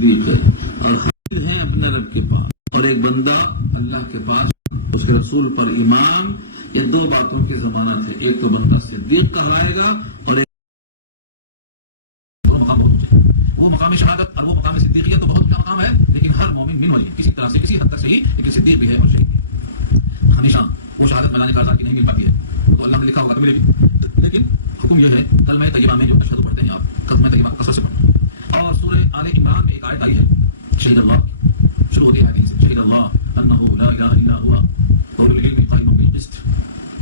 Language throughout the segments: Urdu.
صدیق ہے اور خالد ہیں اپنے رب کے پاس، اور ایک بندہ اللہ کے پاس اس کے رسول پر ایمان، یہ دو باتوں کی ضمانت ہے. ایک تو بندہ صدیق کہلائے گا اور ایک مقام وہ مقام شہادت اور وہ مقام صدیقیت تو بہت اونچا مقام ہے، لیکن ہر مومن من ولی کسی طرح سے کسی حد تک صحیح، لیکن صدیق بھی ہے اور شہید بھی. ہمیشہ وہ شہادت ملانے کارزار کی نہیں مل پاتی ہے، تو اللہ نے لکھا ہوگا تو ملے گی، لیکن حکم یہ ہے کلمہ طیبہ میں جو اشہد پڑھتے ہیں آپ کلمہ طیبہ کو کثرت سے پڑھنا. اور سورہ آل عمران میں ایک آیت آئی ہے شہید اللہ، شروع ہوتی ہے حدیث سے شہید اللہ انہ لا الہ الا هو قول العلم قائم بالقسط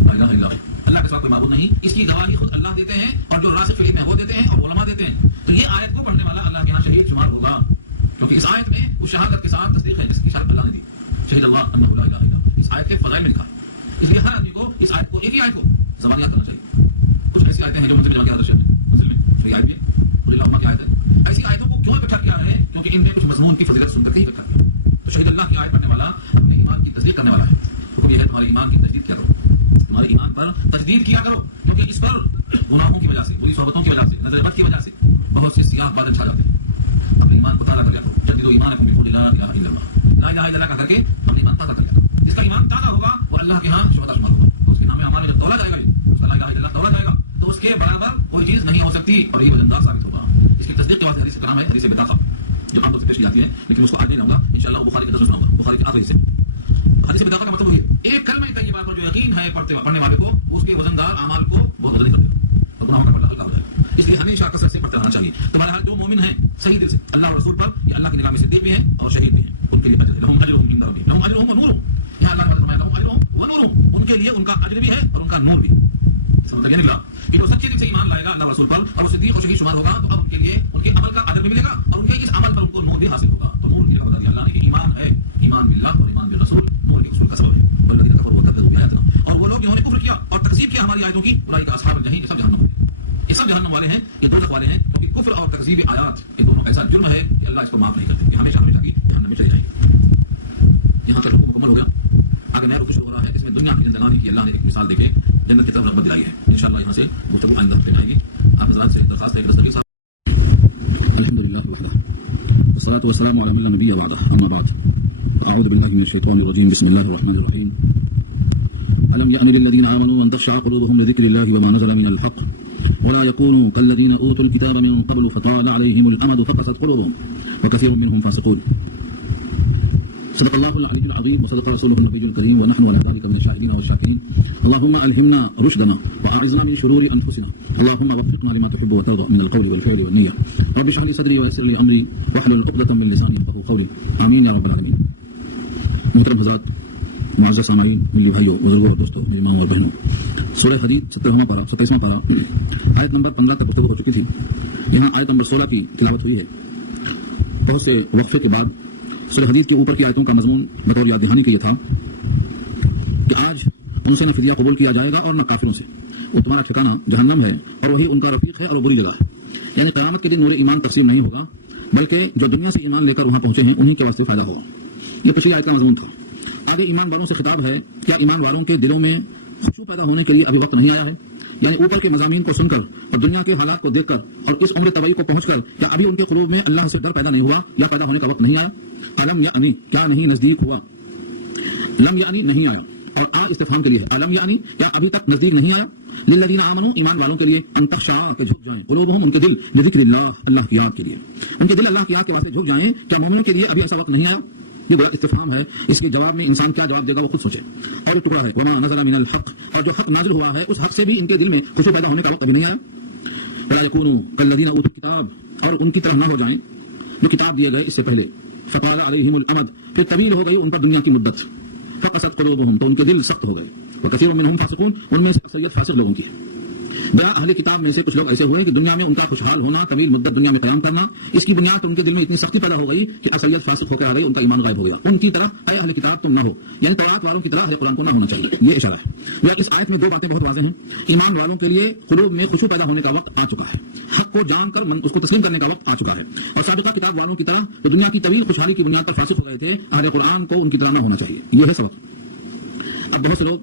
لا الہ الا اللہ. اللہ کے سوا کوئی معبود نہیں، اس کی گواہی خود اللہ دیتے ہیں اور جو راسخ علم ہے وہ دیتے ہیں اور علماء دیتے ہیں. تو یہ آیت کو پڑھنے والا اللہ کے ہاں شہید شمار ہوگا، کیونکہ اس آیت میں اس شہادت کے ساتھ تصدیق ہے جس کی شہادت اللہ نے دی، شہید اللہ انہ لا الہ الا اللہ. اس آیت کے فضائل میں لکھا ہے، اس لیے ہر آدمی کو اس آیت کو ایک ہی آیت کو زبان یاد کرنا چاہیے. کچھ ایسی آیتیں ہیں جو منزل جمع کی منزل میں آیت بھی اللہ کی آیت ہے. ایسی آیتوں کو کیوں اکٹھا کیا ہے؟ کیونکہ ان نے کچھ مضمون کی فضیلت سن کر کے اکٹھا کیا. تو شہید اللہ کی آیت پڑھنے والا اپنے ایمان کی تصدیق کرنے والا ہے. حکم یہ ہے تمہارے ایمان کی تجدید کیا کرو، تمہارے ایمان پر تجدید کیا کرو، کیونکہ اس پر گناہوں کی وجہ سے، بری صحبتوں کی وجہ سے، نظر بد کی وجہ سے بہت سے سیاہ بادل چھا جاتے ہیں. اپنے ایمان کو تازہ کر لیا کرو. جدیدوا ایمانکم بقول لا الہ الا اللہ، لا الہ الا اللہ کہہ کر کے اپنے ایمان تازہ کر لیا کرو. جس کا ایمان تازہ ہوگا وہ اللہ کے ہاں شہداء شمار ہوگا. تو اس کے نام اعمال میں جب تولا جائے گا، اس کا لا الہ الا اللہ تولا جائے گا، تو اس کے برابر کوئی چیز نہیں ہو سکتی اور یہ وزندار ثابت ہوگا. اس کی تصدیق کے واسطے حدیث کا نام ہے حدیث بطاقہ، جو عام طور سے پیش کی جاتی ہے، لیکن اس کو آج نہیں لاؤں گا انشاءاللہ. بخاری کے درس میں سناؤں گا، بخاری کے آخری حصے. حدیث بطاقہ کا مطلب یہ ایک کلمہ طیبہ پر جو یقین ہے پڑھنے والے کو، اس کے وزندار اعمال کو بہت وزنی کر دے گا اور گناہوں کا پردہ ہلکا ہو جائے گا. اس لیے ہمیشہ کثرت سے پڑھتے رہنا چاہیے. تو بہرحال جو مومن ہیں صحیح دل سے اللہ اور رسول پر، یہ اللہ کی نگاہ میں صدیق بھی ہیں اور شہید بھی ہیں. ان کے لیے اجر لہم اجرہم عند ربہم، لہم اجرہم ونورہم. یہاں اللہ نے فرمایا لہم اجرہم ونورہم، ان کے لیے ان کا اجر بھی ہے اور ان کا نور بھی. اس کا مطلب یہ نکلا کہ وہ سچے دل سے ایمان لائے گا اللہ رسول پر اور وہ صدیق اور شہید شمار ہوگا، تو اب ان کے لیے ان کے عمل کا اجر بھی ملے گا اور ان کے اس عمل پر ان کو نور بھی حاصل ہوگا. تو نور کی جگہ بتا دیا اللہ نے کہ ایمان ہے، ایمان باللہ اور ایمان بالرسول نور کے اصول کا سبب ہے. والذین کفروا وکذبوا بآیاتنا، اور وہ لوگ جنہوں نے کفر کیا اور تکذیب کیا ہماری آیتوں کی، اولئک اصحاب الجحیم، یہ سب جہنم والے ہیں. یہ سب جہنم والے ہیں، یہ دوزخ والے ہیں، کیونکہ کفر اور تکذیب آیات یہ دونوں ایسا جرم ہے کہ اللہ اس کو معاف نہیں کرتے، یہ ہمیشہ ہمیشہ کی جہنم میں چلے جائیں. یہاں تک رکوع مکمل ہو گیا. آگے نیا رکوع شروع ہو رہا ہے، اس میں دنیا کی زندگانی کی اللہ نے ایک مثال دے کے جنت کی طرف رغبت دلائی ہے. انشاءاللہ یہاں سے گفتگو آئندہ ہفتے میں آئے گی. آپ حضرات سے درخواست ہے کہ دستگیر صاحب. الحمدللہ وحدہ والصلاة والسلام علی من لا نبی بعدہ، اما بعد اعوذ باللہ من الشیطان الرجیم، بسم اللہ الرحمن الرحیم. الم یأن للذین آمنوا ان تخشع قلوبهم لذکر اللہ وما نزل من الحق ولا يكونوا كالذين اوتوا الكتاب من قبل فطال عليهم الامد فقست قلوبهم وكثير منهم فاسقون. صدق الله العلي العظيم وصدق رسوله النبي الكريم ونحن على ذلك من الشاهدين والشاكرين. اللهم ألهمنا رشدنا وأعذنا من شرور أنفسنا، اللهم وفقنا لما تحب وترضى من القول والفعل والنية. رب اشرح لي صدري ويسر لي أمري واحلل عقدة من لساني يفقهوا قولي، آمين يا رب العالمين. محترم حضرات، معزز سامعین، ملی بھائیوں، بزرگوں اور دوستوں، میری ماں اور بہنوں، سورہ حدید 27واں پارہ آیت نمبر 15 تک گفتگو ہو چکی تھی. یہاں آیت نمبر 16 کی تلاوت ہوئی ہے. بہت سے وقفے کے بعد سورہ حدید کے اوپر کی آیتوں کا مضمون بطور یاد دہانی کے یہ تھا کہ آج ان سے نہ فدیہ قبول کیا جائے گا اور نہ کافروں سے. وہ تمہارا ٹھکانہ جہنم ہے اور وہی ان کا رفیق ہے اور وہ بری جگہ ہے. یعنی قیامت کے دن نور ایمان تقسیم نہیں ہوگا، بلکہ جو دنیا سے ایمان لے کر وہاں پہنچے ہیں انہی کے واسطے فائدہ ہوگا. یہ پچھلی آیت کا مضمون تھا. آگے ایمان والوں سے خطاب ہے. کیا ایمان والوں کے دلوں میں خشوع پیدا ہونے کے لیے ابھی وقت نہیں آیا ہے؟ یعنی اوپر کے مضامین کو سن کر اور دنیا کے حالات کو دیکھ کر اور اس عمر طبعی کو پہنچ کر کیا ابھی ان کے قلوب میں اللہ سے ڈر پیدا نہیں ہوا یا پیدا ہونے کا وقت نہیں آیا؟ علم یعنی کیا نہیں نزدیک ہوا؟ لم یعنی نہیں آیا اور استفہام کے لیے ہے. علم یعنی کیا ابھی تک نزدیک نہیں آیا؟ للذین آمنوا ایمان والوں کے لیے، ان تخشع کہ جھک جائیں، قلوبہم ان کے دل، لذکر اللہ اللہ کی یاد کے لیے، ان کے دل اللہ کی یاد کے واسطے جھک جائیں. کیا مومنوں کے لیے ابھی ایسا وقت نہیں آیا؟ یہ بڑا استفہام ہے. اس کے جواب میں انسان کیا جواب دے گا وہ خود سوچے. اور ایک ٹکڑا ہے وما نزل من الحق، اور جو حق نازل ہوا ہے اس حق سے بھی ان کے دل میں خشوع پیدا ہونے کا وقت ابھی نہیں آیا. ولا یکونوا کالذین اوتوا الکتاب، اور ان کی طرح نہ ہو جائیں جو کتاب دیے گئے اس سے پہلے. فطال علیہم الامد، پھر طویل ہو گئی ان پر دنیا کی مدت. فقست قلوبہم، تو ان کے دل سخت ہو گئے. وکثیر منہم فاسقون، ان میں سے اکثریت فاسق لوگوں کی ہے. بیا اہل کتاب میں سے کچھ لوگ ایسے ہوئے کہ دنیا میں ان کا خوشحال ہونا، طویل مدت دنیا میں قیام کرنا، اس کی بنیاد پر ان کے دل میں اتنی سختی پیدا ہو گئی کہ اکثریت فاسق ہو کے آ گئی، ان کا ایمان غائب ہو گیا. ان کی طرح اے اہل کتاب تم نہ ہو، یعنی تورات والوں کی طرح اہل قرآن کو نہ ہونا چاہیے. یہ اشارہ ہے. اس آیت میں دو باتیں بہت واضح ہیں. ایمان والوں کے لیے قلوب میں خشوع پیدا ہونے کا وقت آ چکا ہے، حق کو جان کر اس کو تسلیم کرنے کا وقت آ چکا ہے. اور سابقہ کتاب والوں کی طرح جو دنیا کی طویل خوشحالی کی بنیاد پر فاسق ہو گئے تھے، اہل قرآن کو ان کی طرح نہ ہونا چاہیے. یہ ہے سبق. اب بہت سے لوگ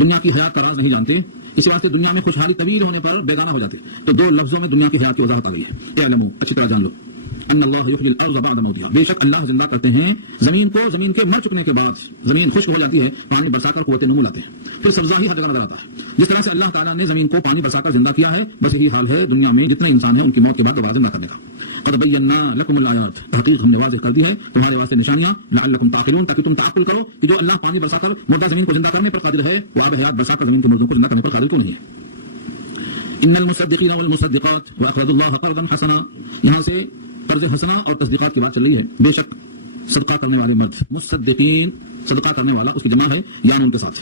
دنیا کی حیات کا راز نہیں جانتے، اس واسطے دنیا میں خوشحالی طویل ہونے پر بیگانہ ہو جاتے. تو دو لفظوں میں دنیا کی حیات کی وضاحت آ گئی ہے. اعلموا، اچھی طرح جان لو. ان اللہ یحیی الارض بعد موتها، بے شک اللہ زندہ کرتے ہیں زمین کو زمین کے مر چکنے کے بعد. زمین خشک ہو جاتی ہے، پانی برسا کر قوت نمو لاتے ہیں، پھر سبزہ ہی ہر جگہ نظر آتا ہے. جس طرح سے اللہ تعالیٰ نے زمین کو پانی برسا کر زندہ کیا ہے، بس یہی حال ہے دنیا میں جتنے انسان ہیں ان کی موت کے بعد دوبارہ زندہ کرنے کا. قد بینا لکم الآیات، تحقیق ہم نے واضح کر دی ہے تمہارے واسطے نشانیاں، لعلکم تعقلون، تاکہ تم تعقل کرو کہ جو اللہ پانی برسا کر مردہ زمین کو زندہ کرنے پر قادر ہے، وہ آب حیات برسا کر زمین کے مردوں کو زندہ کرنے پر قادر کیوں نہیں ہے. ان المصدقین والمصدقات واقرضوا اللہ قرضا حسنا، یہاں سے قرض حسنا اور تصدیقات کی بات چل رہی ہے. بے شک صدقہ کرنے والے مرد، مصدقین صدقہ کرنے والا اس کی جمع ہے یعنی ان کے ساتھ.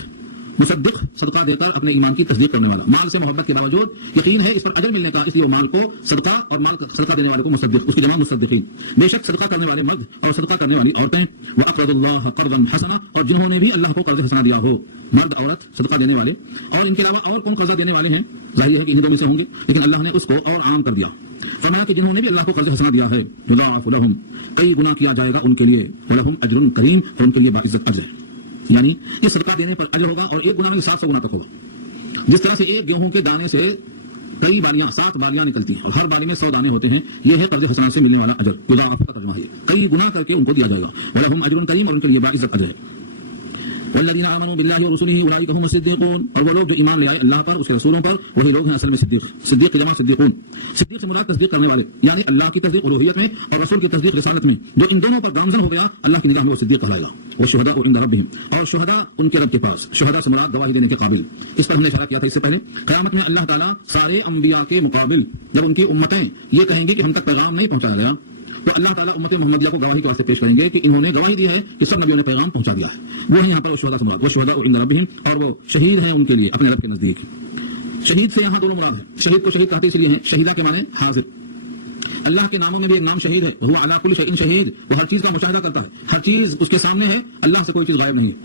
مصدق صدقہ دے کر اپنے ایمان کی تصدیق کرنے والا، مال سے محبت کے باوجود یقین ہے اس پر اجر ملنے کا، اس لیے وہ مال کو صدقہ اور مال صدقہ دینے والے کو مصدق، اس کی جمع مصدقین. بے شک صدقہ کرنے والے مرد اور صدقہ کرنے والی عورتیں، وَأَقْرَضُوا اللَّهَ قَرْضًا حَسَنًا، اور جنہوں نے بھی اللہ کو قرض حسنہ دیا ہو، مرد عورت صدقہ دینے والے. اور ان کے علاوہ اور کون قرضہ دینے والے ہیں؟ ظاہر ہے کہ انہیں دو میں سے ہوں گے، لیکن اللہ نے اس کو اور عام کر دیا. فرمایا کہ جنہوں نے بھی اللہ کو قرض حسنہ دیا ہے، يُضَاعَفُ لَهُمْ، کئی گنا کیا جائے گا ان کے لیے، وَلَهُمْ أَجْرٌ کریم، اور ان کے لیے باعزت اجر ہے. یعنی یہ صدقہ دینے پر اجر ہوگا اور ایک گنا میں 700 گنا تک ہوگا. جس طرح سے ایک گیہوں کے دانے سے کئی بالیاں 7 بالیاں نکلتی ہیں اور ہر بالی میں 100 دانے ہوتے ہیں، یہ ہے قرض حسنہ سے ملنے والا اجر. یضاعف کا ترجمہ ہے کئی گنا کر کے ان کو دیا جائے گا. ولہم اجر کریم، اور ان کے لیے باعزت اجر ہے. والذین آمنوا باللہ ورسلہ اولئک هم الصدیقون، اور وہ لوگ جو ایمان لے آئے اللہ پر، اس کے رسولوں پر، وہی لوگ ہیں اصل میں صدیق. صدیق کی جمع صدیقون. صدیق سے مراد تصدیق کرنے والے، یعنی اللہ کی تصدیق الوہیت میں اور رسول کی تصدیق رسالت میں. جو ان دونوں پر گامزن ہو گیا اللہ کی نگاہ میں وہ صدیق کہلائے گا. والشہداء عند ربہم، اور شہداء ان کے رب کے پاس. شہداء سے مراد گواہی دینے کے قابل. اس پر ہم نے اشارہ کیا تھا اس سے پہلے. قیامت میں اللہ تعالیٰ سارے انبیاء کے مقابل جب ان کی امتیں یہ کہیں گے کہ ہم تک پیغام نہیں پہنچایا گیا، تو اللہ تعالیٰ امت محمدیہ کو گواہی کے واسطے پیش کریں گے کہ انہوں نے گواہی دی ہے کہ سب نبیوں نے پیغام پہنچا دیا ہے. وہ ہیں یہاں پر شہداء سے مراد. وہ شہداء عند ربہم، اور وہ شہید ہیں ان کے لیے اپنے رب کے نزدیک. شہید سے یہاں دونوں مراد ہے. شہید کو شہید کہتے اس لیے ہیں، شہیدہ کے معنی حاضر. اللہ کے ناموں میں بھی ایک نام شہید ہے، وہ علی کل شیء شہید، وہ ہر چیز کا مشاہدہ کرتا ہے، ہر چیز اس کے سامنے ہے. اللہ سے کوئی چیز غائب نہیں ہے.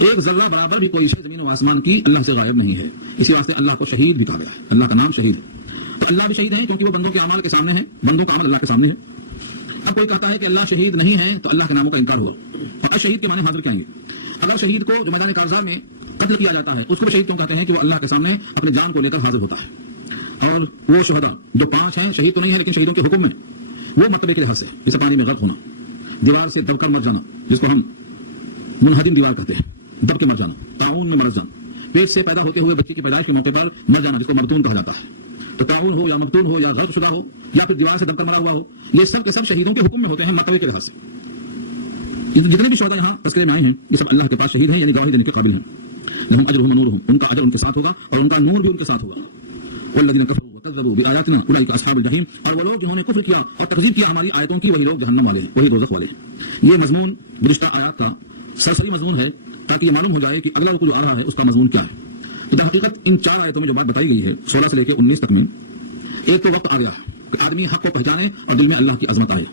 ایک ذرہ برابر بھی کوئی شے زمین و آسمان کی اللہ سے غائب نہیں ہے. اسی واسطے اللہ کو شہید بھی کہا گیا ہے. اللہ کا نام شہید ہے. تو اللہ بھی شہید ہیں کیونکہ وہ بندوں کے اعمال کے سامنے ہیں، بندوں کا عمل اللہ کے سامنے ہے. اب کوئی کہتا ہے کہ اللہ شہید نہیں ہے تو اللہ کے ناموں کا انکار ہوا. اور شہید کے معنی حاضر کیا ہیں؟ اگر شہید کو جو میدان کارزار میں قتل کیا جاتا ہے اس کو شہید کیوں کہتے ہیں؟ کہ وہ اللہ کے سامنے اپنے جان کو لے کر حاضر ہوتا ہے. اور وہ شہداء جو 5 ہیں، شہید تو نہیں ہے لیکن شہیدوں کے حکم میں، وہ مرتبے کے لحاظ سے، جیسے پانی میں غرق ہونا، دیوار سے دب کر مر جانا جس کو ہم منہدم دیوار کہتے ہیں، دب کے مر جانا، طاعون میں مر جانا، پیٹ سے پیدا ہوتے ہوئے بچے کی پیدائش کے موقع پر مر جانا جس کو مبتون کہا جاتا ہے. تو طاعون ہو یا مبتون ہو یا غرق شدہ ہو یا پھر دیوار سے دب کر مرا ہوا ہو، یہ سب کے سب شہیدوں کے حکم میں ہوتے ہیں مرتبے کے لحاظ سے. جتنے بھی شہداء یہاں تذکرے میں آئے ہیں یہ سب اللہ کے پاس شہید ہیں، یعنی گواہی دینے کے قابل ہیں. لہم اجرہم ونورہم، ان کا اجر ان کے ساتھ ہوگا اور ان کا نور بھی ان کے ساتھ ہوگا. والذین کفروا وکذبوا بآیاتنا اولئک اصحاب الجحیم، اور وہ لوگ جنہوں نے کفر کیا اور تکذیب کیا ہماری آیتوں کی، وہی لوگ جہنم والے ہیں، وہی دوزخ والے ہیں. یہ مضمون گزشتہ آیات کا سرسری مضمون ہے تاکہ یہ معلوم ہو جائے کہ اگلا رکوع جو آ رہا ہے اس کا مضمون کیا ہے. در حقیقت ان 4 آیتوں میں جو بات بتائی گئی ہے 16 سے لے کے 19 تک میں، ایک تو وقت آ گیا کہ آدمی حق کو پہچانے اور دل میں اللہ کی عظمت آئے.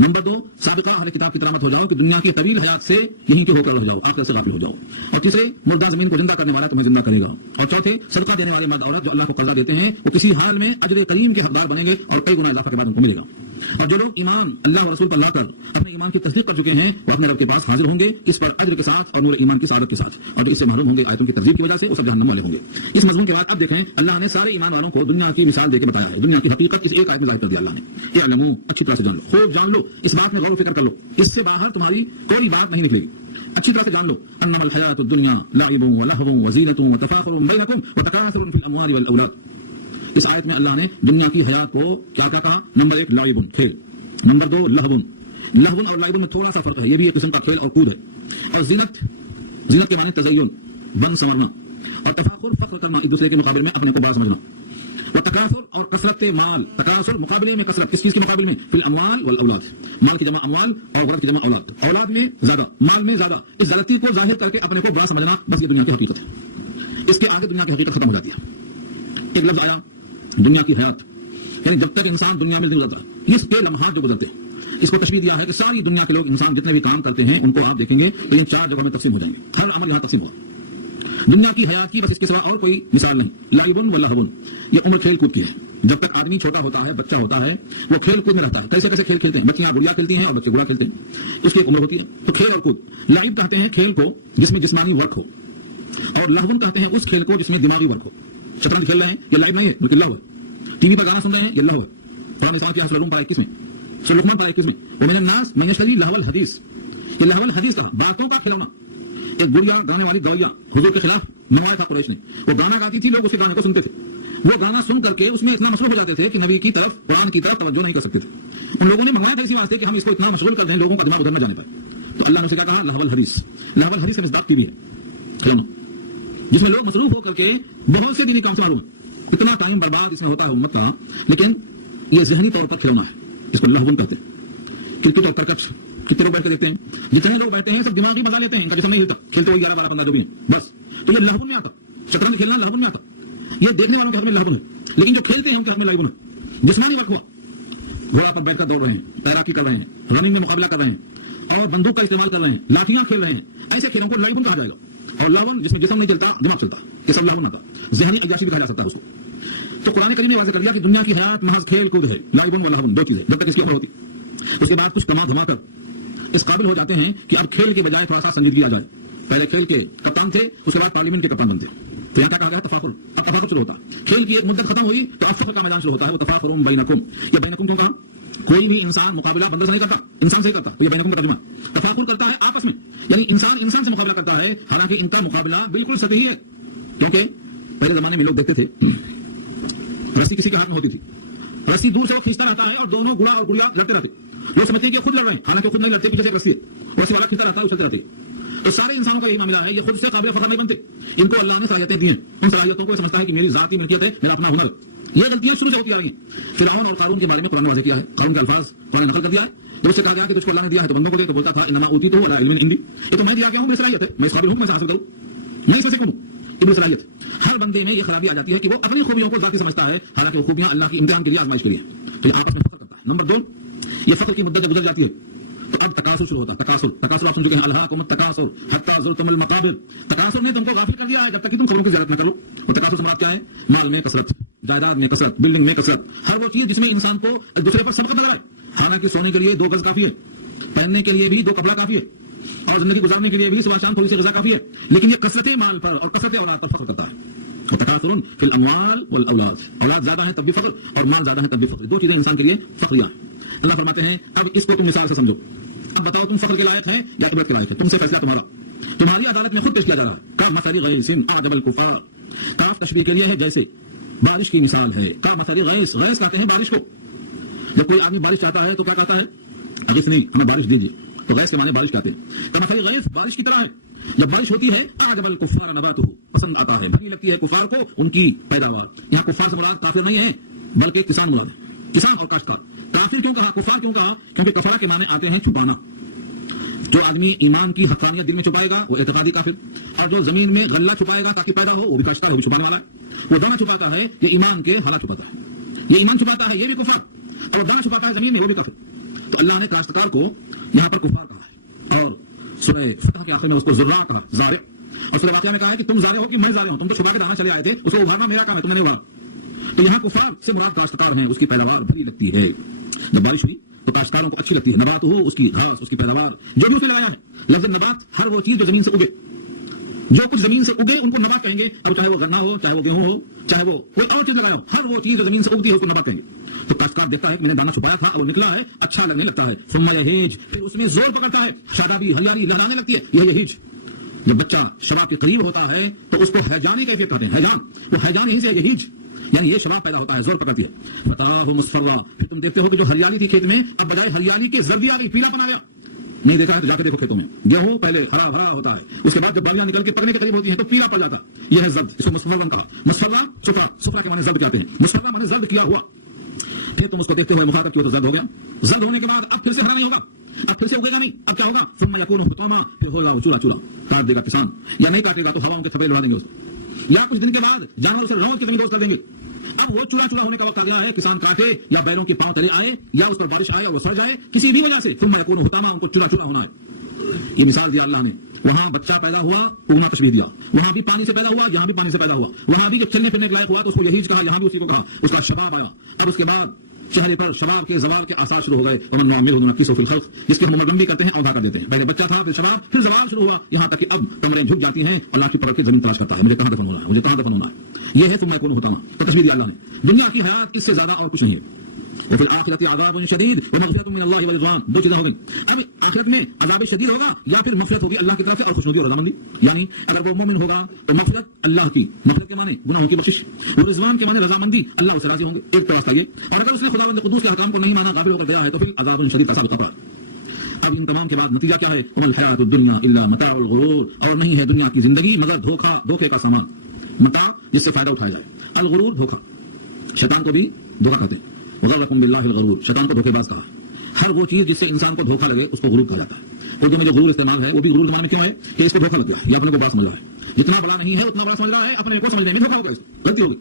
نمبر 2 سابقہ اہل کتاب کی ترامت ہو جاؤ کہ دنیا کی طویل حیات سے یہیں کے ہو کر رہ جاؤ، آخرت سے غافل ہو جاؤ. اور تیسرے مردہ زمین کو زندہ کرنے والا تمہیں زندہ کرے گا. اور چوتھے صدقہ دینے والے مرد عورت جو اللہ کو قرضہ دیتے ہیں وہ کسی حال میں اجر کریم کے حقدار بنیں گے اور کئی گنا اضافہ کے بعد ان کو ملے گا. اور جو لوگ ایمان اللہ و رسول پر لا کر اپنے ایمان کی تصدیق کر چکے ہیں وہ اپنے رب کے پاس حاضر ہوں گے اس پر اجر کے ساتھ اور نور ایمان کی سعادت کے ساتھ. اور جو اس سے محروم ہوں گے آیتوں کی تکذیب کی وجہ سے وہ سب جہنم والے ہوں گے. اس مضمون کے بعد اب دیکھیں اللہ نے سارے ایمان والوں کو دنیا کی مثال دے کے بتایا ہے. دنیا کی حقیقت اس ایک آیت میں ظاہر کر دیا اللہ نے. اعلموا، اچھی طرح سے جان لو، خوب جان لو، اس بات میں غور و فکر کر لو، اس سے باہر تمہاری کوئی بات نہیں نکلے گی. اچھی طرح سے جان لو انما الحیات الدنیا لعب ولهو وزینۃ وتفاخر بینکم وتکاثر فی الاموال والاولاد. اس آیت میں اللہ نے دنیا کی حیات کو کیا کہا؟ نمبر 1 لعب کھیل، نمبر 2 لہو. لہو اور لعب میں تھوڑا سا فرق ہے، یہ بھی ایک قسم کا کھیل اور کود ہے. اور زینت کے معنی تزین، بن سنورنا، اور تفاخر فخر کرنا، ایک دوسرے کے مقابلے میں اپنے کو بڑا سمجھنا. اور تکاثر اور کثرت مال، تکاثر مقابلے میں کثرت، اس چیز کے مقابلے میں فی الاموال والاولاد، مال کی جمع اموال اور اولاد کی جمع اولاد. اولاد میں زیادہ، مال میں زیادہ، اس زیادتی کو ظاہر کر کے اپنے کو بڑا سمجھنا، بس یہ دنیا کی حقیقت ہے. اس کے آگے دنیا کی حقیقت ختم ہو جاتی ہے. ایک لفظ آیا دنیا کی حیات، یعنی جب تک انسان دنیا میں نہیں گزرتا اس کے لمحات جو گزرتے ہیں. اس کو تشبیہ دیا ہے کہ ساری دنیا کے لوگ انسان جتنے بھی کام کرتے ہیں ان کو آپ دیکھیں گے تو ان 4 جگہوں میں تقسیم ہو جائیں گے. ہر عمل یہاں تقسیم ہوگا. دنیا کی حیات کی بس اس کے سوا اور کوئی مثال نہیں. لعب و لہو، یہ عمر کھیل کود کی ہے. جب تک آدمی چھوٹا ہوتا ہے، بچہ ہوتا ہے، وہ کھیل کود میں رہتا ہے. کیسے کیسے کھیل کھیلتے ہیں؟ بچیاں گڑیا کھیلتی ہیں اور بچے گڑا کھیلتے ہیں. اس کی ایک عمر ہوتی ہے. تو کھیل اور کود. لعب کہتے ہیں کھیل کو جس میں جسمانی ورک ہو، اور لہو کہتے ہیں اس کھیل کو جس میں دماغی ورک ہو. شطرنج کھیل رہے ہیں یہ لعب نہیں ہے بلکہ لہو ہے. ٹی وی پر گانا سن رہے ہیں یہ لہو ہے. قرآن 21 میں سورہ لقمان پارہ 21 میں ومن الناس من یشتری لہو الحدیث، یہ لہو الحدیث کہا باتوں کا کھلونا. ایک گڑیا گانے والی گویا حضور کے خلاف منوایا تھا قریش نے، وہ گانا گاتی تھی، لوگ اس کے گانے کو سنتے تھے، وہ گانا سن کر کے اس میں اتنا مصروف ہو جاتے تھے کہ نبی کی طرف قرآن کی طرف توجہ نہیں کر سکتے تھے. ان لوگوں نے منگایا تھا اسی واسطے کہ ہم اس کو اتنا مشغول کر دیں لوگوں کا دماغ ادھر نہ جانے پائے. تو اللہ نے اسے کیا کہا لہو الحدیث. لہو الحدیث سے مصداق کی بھی ہے کھلونا، جس میں لوگ مصروف ہو کر کے بہت سے دینی کام سے معروم ہے، اتنا ٹائم برباد اس میں ہوتا ہے امت کا، لیکن یہ ذہنی طور پر کھلونا ہے، اس کو لہو کہتے ہیں. کرکٹ اور کرکٹ کتنے لوگ بیٹھ کے دیکھتے ہیں، جتنے لوگ بیٹھتے ہیں سب دماغی مزہ لیتے ہیں، ان کا جسم نہیں ہلتا، کھیلتے ہوئے 11 12 15 جو بھی ہیں بس. تو یہ لہو میں آتا، شطرنج کھیلنا لہو میں آتا. یہ دیکھنے والوں کے حق میں لہو ہے، لیکن جو کھیلتے ہیں ان کے حق میں لہو ہے. جسمانی ورک ہوا، گھوڑا پر بیٹھ کر دوڑ رہے ہیں، تیراکی کر رہے ہیں، رننگ میں مقابلہ کر رہے ہیں اور بندوق کا استعمال کر رہے ہیں، لاٹیاں کھیل رہے ہیں، ایسے کھیلوں کو لائبن کہا جائے گا. اور لہون جس میں جسم نہیں چلتا دماغ چلتا، یہ سب لہون آتا. ذہنی عیاشی بھی کہا جا سکتا ہے اس کو. تو قرآن کریم نے واضح کر دیا کہ دنیا کی حیات محض کھیل کود ہے، لائبن و لہون دو چیزیں. جب تک اس کی عمر ہوتی اس کے بعد کچھ کما دھما کر اس قابل ہو جاتے ہیں کہ اب کھیل کے بجائے تھوڑا سا سنجیدگی آ جائے. پہلے کھیل کے کپتان تھے، اس کے بعد پارلیمنٹ کے کپتان بنتے. تو یہاں کہا گیا تفاخر، اب تفاخر شروع ہوتا. کھیل کی ایک مدت ختم ہوئی تو اب فخر کا میدان شروع ہوتا ہے. وہ تفاخر بینکم، یہ بینکم کیوں کہا؟ کوئی بھی انسان مقابلہ بندر سے نہیں کرتا، انسان سے ہی کرتا. تو یہ بینکم کا ترجمہ تفاخر کرتا ہے آپس میں، یعنی انسان انسان سے مقابلہ کرتا ہے، حالانکہ ان کا مقابلہ بالکل سطحی ہے. کیونکہ پہلے زمانے میں لوگ دیکھتے تھے رسی کسی کے ہاتھ میں ہوتی تھی، رسی دور سے وہ کھینچتا رہتا ہے اور دونوں گڑا اور گڑیا لڑتے رہتے. لوگ سمجھتے ہیں کہ خود لڑ رہے ہیں، حالانکہ خود نہیں لڑتے، پیچھے سے ایک رسی ہے، رسی والا کھینچتا رہتا ہے، اچھلتے رہتے. تو سارے انسانوں کا یہی معاملہ ہے، یہ خود سے قابل فخر نہیں بنتے. ان کو اللہ نے صلاحیتیں دی ہیں، ان صلاحیتوں کو سمجھتا ہے کہ میری ذاتی ملکیت ہے، میرا اپنا ہنر. یہ غلطیاں شروع سے ہوتی آ رہی ہیں. فرعون اور قارون کے بارے میں قرآن نے واضح کیا ہے، قارون کے الفاظ قرآن نے نقل کر دیا ہے. جب سے کہا گیا کہ تجھ کو اللہ نے دیا ہے تو بندوں کو دے، تو بولتا تھا انما اوتیتہ علی علم عندی، یہ تو میں دیا گیا ہوں، میری صلاحیت ہے، میں اس قابل ہوں، میں اسے حاصل کروں، میں اس میں سے کروں. یہ صلاحیت ہر بندے میں یہ خرابی آ جاتی ہے کہ وہ اپنی خوبیوں کو ذاتی سمجھتا ہے، حالانکہ وہ خوبیاں اللہ کی امتحان کے لیے آزمائش کے لیے ہیں. تو یہ آپس میں فخر کرتا ہے. نمبر 2، یہ فخر کی مدت جب گزر جاتی ہے تو اب تکاثر شروع ہوتا ہے. تکاثر آپ سن چکے ہیں، الہاکم التکاثر حتی زرتم المقابر. تکاثر نے تم کو غافل کر دیا ہے جب تک کہ تم خبروں کی زیارت نہ کرو. اور تکاثر سے مراد کیا ہے؟ مال میں کثرت، جائیداد میں کثرت، بلڈنگ میں کثرت، ہر وہ چیز جس میں انسان کو ایک دوسرے پر سبقت نظر آئے. حالانکہ سونے کے لیے 2 گز کافی ہے، پہننے کے لیے بھی 2 کپڑا کافی ہے، اور زندگی گزارنے کے لیے بھی صبح شام تھوڑی سی غذا کافی ہے. لیکن یہ کثرت مال پر اور کثرت اولاد پر فخر کرتا ہے. تکاثر فی الاموال والاولاد، اولاد زیادہ ہیں تب بھی فخر، اور مال زیادہ ہیں تب بھی فخر. 2 چیزیں انسان کے لیے فخریاں ہیں. اللہ فرماتے ہیں اب اس کو تم مثال سے سمجھو. اب بتاؤ تم فخر کے لائق ہیں یا عبرت کے لائق ہیں؟ تم سے فیصلہ تمہاری عدالت میں خود پیش کیا جا رہا ہے. کمثل غیث اعجب الکفار، کاف تشبیہ کے لیے ہے جیسے بارش کی مثال ہے. کمثل غیث، غیث کہتے ہیں بارش کو. جب کوئی آدمی بارش چاہتا ہے تو کیا کہتا ہے؟ اغثنی، ہمیں بارش دیجیے. تو غیث کے معنی بارش کہتے ہیں. کمثل غیث، بارش کی طرح ہے. جب بارش ہوتی ہے اعجب الکفار نباتہ، پسند آتا ہے، بھلی لگتی ہے کفار کو ان کی پیداوار. یہاں کفار سے مراد کافر نہیں ہے بلکہ کسان مراد ہے، کسان اور کاشتکار. کافر کیوں کہا، کفار کیوں کہا؟ کیونکہ کفارہ کے معنی آتے ہیں چھپانا. جو آدمی ایمان کی حقانیت دل میں چھپائے گا وہ اعتقادی کافر، اور جو زمین میں غلہ چھپائے گا تاکہ پیدا ہو وہ بھی کاشتکار، وہ بھی چھپانے والا ہے. وہ دانا چھپاتا ہے یہ ایمان کے حالات چھپاتا ہے، یہ ایمان چھپاتا ہے یہ بھی کفار، اور دانا چھپاتا ہے زمین میں وہ بھی کافر. تو اللہ نے کاشتکار کو یہاں پر کفار کہا ہے، اور سورہ فتح کے آخر میں اس کو زراع کہا، زارع. اور سورہ واقعہ میں کہا ہے کہ تم زارع ہو کہ میں زارع ہوں، تم تو چھپا کے دانا چلے آئے تھے، اس کو ابھارنا میرا کام ہے، تم نے نہیں ابھارا. تو یہاں کفار سے مراد کاشتکار ہیں، اس کی پیداوار بھلی لگتی ہے. جب بارش ہوئی تو کاشتکاروں کو اچھی لگتی ہے. نبات ہو، اس کی گھاس، اس کی پیداوار جو بھی اس نے لگایا ہے. لفظ نبات ہر وہ چیز جو زمین سے اگے، جو کچھ زمین سے اگے ان کو نبات کہیں گے. اب چاہے وہ گنا ہو، چاہے وہ گیہوں ہو، چاہے وہ کوئی اور چیز لگایا ہو، ہر وہ چیز جو زمین سے اگتی ہے اس کو نبات کہیں گے. تو کاشتکار دیکھتا ہے کہ میں نے دانا چھپایا تھا اور نکلا ہے، اچھا لگنے لگتا ہے. ثم یہیج، پھر اس میں زور پکڑتا ہے، شادابی ہریالی لہرانے لگتی ہے. یہ یہیج. جب بچہ شباب کے قریب ہوتا ہے تو اس کو حیجانی کیفیت کہتے ہیں. حیجان، وہ حیجان یہیں سے یہیج، یعنی یہ شباب پیدا ہوتا ہے، زور پکڑتی ہے. فتراہ مصفرا، پھر تم دیکھتے ہو کہ جو ہریالی تھی کھیت میں اب بجائے ہریالی کے زردی آ گئی، پیلا پن آ گیا. نہیں دیکھا ہے تو جا کے دیکھو کھیتوں میں. گیہوں پہلے ہرا بھرا ہوتا ہے، اس کے بعد جب بالیاں نکل کے پکنے کے قریب ہوتی ہیں تو پیلا پڑ جاتا. یہ ہے زرد، اس کو مصفرا کہا. مصفرا صفرا، صفرا کے معنی زرد کہتے ہیں. مصفرا معنی زرد کیا ہوا. پھر تم اس کو دیکھتے ہوئے مخاطب کیوں تو زرد ہو گیا. زرد ہونے کے بعد اب پھر سے ہرا نہیں ہوگا، اب پھر سے اگے گا نہیں. اب کیا ہوگا؟ ثم یکون حطاما، پھر ہوگا وہ چورا چورا. کاٹ دے گا کسان، یا نہیں کاٹے گا تو ہواؤں کے تھپڑے لڑا دیں گے اس کو، یا کچھ دن کے بعد جانور اسے رون کی زمین دوست کر دیں گے. اب وہ چورا چورا ہونے کا وقت آ گیا ہے. کسان کاٹے یا بیلوں کے پاؤں تلے آئے یا اس پر بارش آئے اور وہ سڑ جائے کسی بھی وجہ سے. ثم یکون حطاما، ان کو چورا چورا ہونا ہے. یہ مثال دیا اللہ نے. وہاں بچہ پیدا ہوا، اگنا تشبیہ دیا. وہاں بھی پانی سے پیدا ہوا، یہاں بھی پانی سے پیدا ہوا. وہاں بھی جب چلنے پھرنے کے لائق ہوا تو اس کو یہیج کہا، یہاں بھی اسی کو کہا. اس کا شباب آیا. اب اس کے بعد چہرے پر شباب کے زوال کے آثار شروع ہو گئے. ومن نعمرہ ننکسہ فی الخلق, جس کی ہم عمر لمبی کرتے ہیں اوندھا کر دیتے ہیں. پہلے بچہ تھا, پھر شباب, پھر زوال شروع ہوا, یہاں تک کہ اب کمریں جھک جاتی ہیں اور لاٹھی پکڑ کے زمین تلاش کرتا ہے, مجھے کہاں دفن ہونا ہے, مجھے کہاں دفن ہونا ہے. یہ ہے ثم یکون حطاما. تو تشبیہ دی اللہ نے, دنیا کی حیات اس سے زیادہ اور کچھ نہیں ہے. وفی الآخرۃ عذاب شدید ومغفرۃ من اللہ ورضوان. دو چیزیں ہو گئی. اب آخرت میں عذاب شدید ہوگا یا پھر مغفرت ہوگی اللہ کی طرف سے اور خوشنودی اور رضامندی. یعنی اگر وہ مومن ہوگا تو مغفرت اللہ کی, مغفرت کے معنی گناہوں کی بخشش, اور رضوان کے معنی رضامندی, اللہ اس سے راضی ہوں گے. ایک راستہ یہ. اور اگر اس نے خداوند قدوس کے احکام کو نہیں مانا, غافل ہو کر گیا ہے, تو پھر عذاب شدید کا سابقہ پڑا. اب ان تمام کے بعد نتیجہ کیا ہے؟ وما الحیات الدنیا الا متاع الغرور. اور نہیں ہے دنیا کی زندگی مگر دھوکے کا سامان. متاع جس سے فائدہ اٹھایا جائے, الغرور دھوکا. شیطان کو بھی دھوکا کہتے ہیں. وغرکم باللہ الغرور, شیطان کو دھوکے باز کہا ہے. ہر وہ چیز جس سے انسان کو دھوکا لگے اس کو غرور کہا جاتا ہے. اردو میں جو غرور استعمال ہے وہ بھی غرور زمانے میں کیوں ہے کہ اس کو دھوکا لگ گیا ہے, یہ اپنے کو بڑا سمجھ رہا ہے. جتنا بڑا نہیں ہے اتنا بڑا سمجھ رہا ہے, اپنے کو سمجھنے میں دھوکا ہو گیا, غلطی ہو گئی.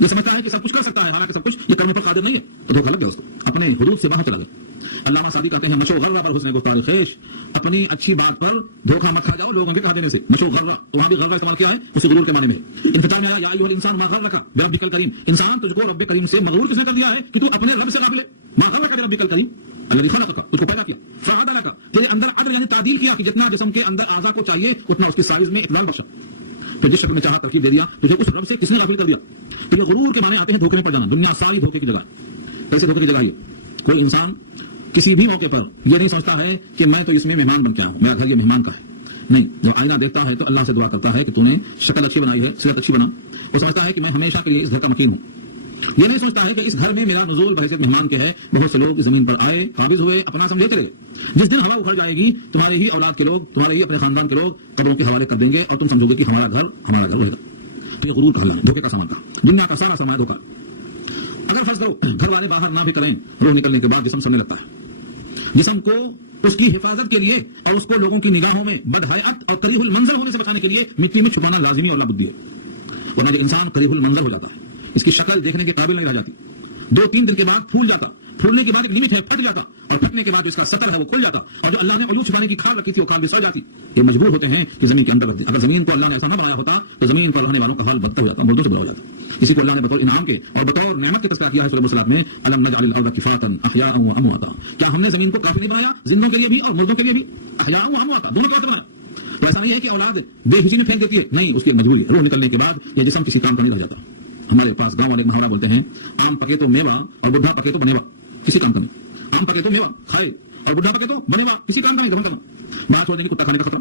یہ سمجھتا ہے کہ سب کچھ کر سکتا ہے, حالانکہ سب کچھ یہ کرنے پر قادر نہیں ہے, تو دھوکا لگ گیا اس کو, اپنے حدود سے باہر چلا گیا. علامہ سعدی کہتے ہیں مشو غرہ پر حسن گفتار خیش. اپنی اچھی بات پر دھوکا مت کھا جاؤ لوگوں کے کہا دینے سے. مشو غرہ, وہاں بھی غرہ استعمال کیا ہے اس غرور کے معنی میں. انفتاح میں آیا یا ایھا الانسان ما غرک بربک الکریم. انسان تجھ کو رب کریم سے مغرور کس نے کر دیا ہے کہ تو اپنے رب سے غافل ہے. ما غرک بربک الکریم الذی خلقک, تجھ کو پیدا کیا, فعدلک, تیرے اندر عدل یعنی تعدیل کیا کہ جتنا جسم کے اندر اعضاء کو چاہیے اتنا اس کی سائز میں اعتدال بخشا. پھر جس شکل میں چاہا ترکیب دے دیا, تجھے اس رب سے کس نے غافل کر دیا. تو یہ غرور کے معنی آتے ہیں دھوکے میں پڑ جانا. دنیا ساری دھوکے کی جگہ, کیسے دھوکے کی جگہ ہے. کوئی انسان کسی بھی موقع پر یہ نہیں سوچتا ہے کہ میں تو اس میں مہمان بن کے آیا ہوں, میرا گھر یہ مہمان کا ہے. نہیں, جب آئینہ دیکھتا ہے تو اللہ سے دعا کرتا ہے کہ تو نے شکل اچھی بنائی ہے, صحت اچھی بنا. وہ سمجھتا ہے کہ میں ہمیشہ کے لیے اس گھر کا مکین ہوں. یہ نہیں سوچتا ہے کہ اس گھر میں میرا نزول بحیثیت مہمان کے ہے. بہت سے لوگ زمین پر آئے, قابض ہوئے, اپنا سمجھے چلے. جس دن ہوا اکھڑ جائے گی تمہاری ہی اولاد کے لوگ, تمہارے ہی اپنے خاندان کے لوگ قبروں کے حوالے کر دیں گے اور تم سمجھو گے کہ ہمارا گھر رہے گا. تو یہ غرور کہلانا, دھوکے کا سامان کا. دنیا کا سارا سامان دھوکا. اگر فرض کرو گھر والے باہر نہ بھی کریں, روح نکلنے کے بعد جسم سڑنے لگتا ہے. جسم کو اس کی حفاظت کے لیے اور اس کو لوگوں کی نگاہوں میں بدحیات اور کریہ المنظر ہونے سے بچانے کے لیے مٹی میں چھپانا لازمی اور لابدی ہے. ورنہ جو انسان کریہ المنظر ہو جاتا ہے, اس کی شکل دیکھنے کے قابل نہیں رہ جاتی. 2-3 دن کے بعد پھول جاتا, پھولنے کے بعد ایک لمٹ ہے, پھٹ جاتا, اور پھٹنے کے بعد جو اس کا سطر ہے وہ کھل جاتا, اور جو اللہ نے عیوب چھپانے کی کھال رکھی تھی وہ کھال بھی سڑ جاتی. یہ مجبور ہوتے ہیں کہ زمین کے اندر رکھ دیں. اگر زمین کو اللہ نے ایسا نہ بنایا ہوتا تو زمین پر رہنے والوں کا حال بدتر ہو جاتا, مردوں سے برا ہو جاتا. اسی کو اللہ نے بطور انعام کے اور بطور نعمت کے تذکرہ کیا ہے سورہ الصلاۃ میں, الم نجعل الارض کفاتا احیاء وامواتا. کیا ہم نے زمین کو کافی نہیں بنایا زندوں کے لیے بھی اور مردوں کے لیے بھی, احیاء وامواتا, دونوں کو بنایا. تو ایسا نہیں ہے کہ اولاد بے حسی میں پھینک دیتی ہے, نہیں, اس کی مجبوری ہے. روح نکلنے کے بعد یہ جسم کسی کام کا نہیں رہ جاتا. ہمارے پاس گاؤں والے محاورہ بولتے ہیں, آم پکے تو میوہ اور بڈھا پکے تو بنیوا, کسی کام کا نہیں. آم پکے تو میوہ کھائے اور بڈھا پکے تو بنیوا, کسی کام کا نہیں. دفن کرنا, باہر چھوڑ دیں گے, کتا کھانے کا خطرہ,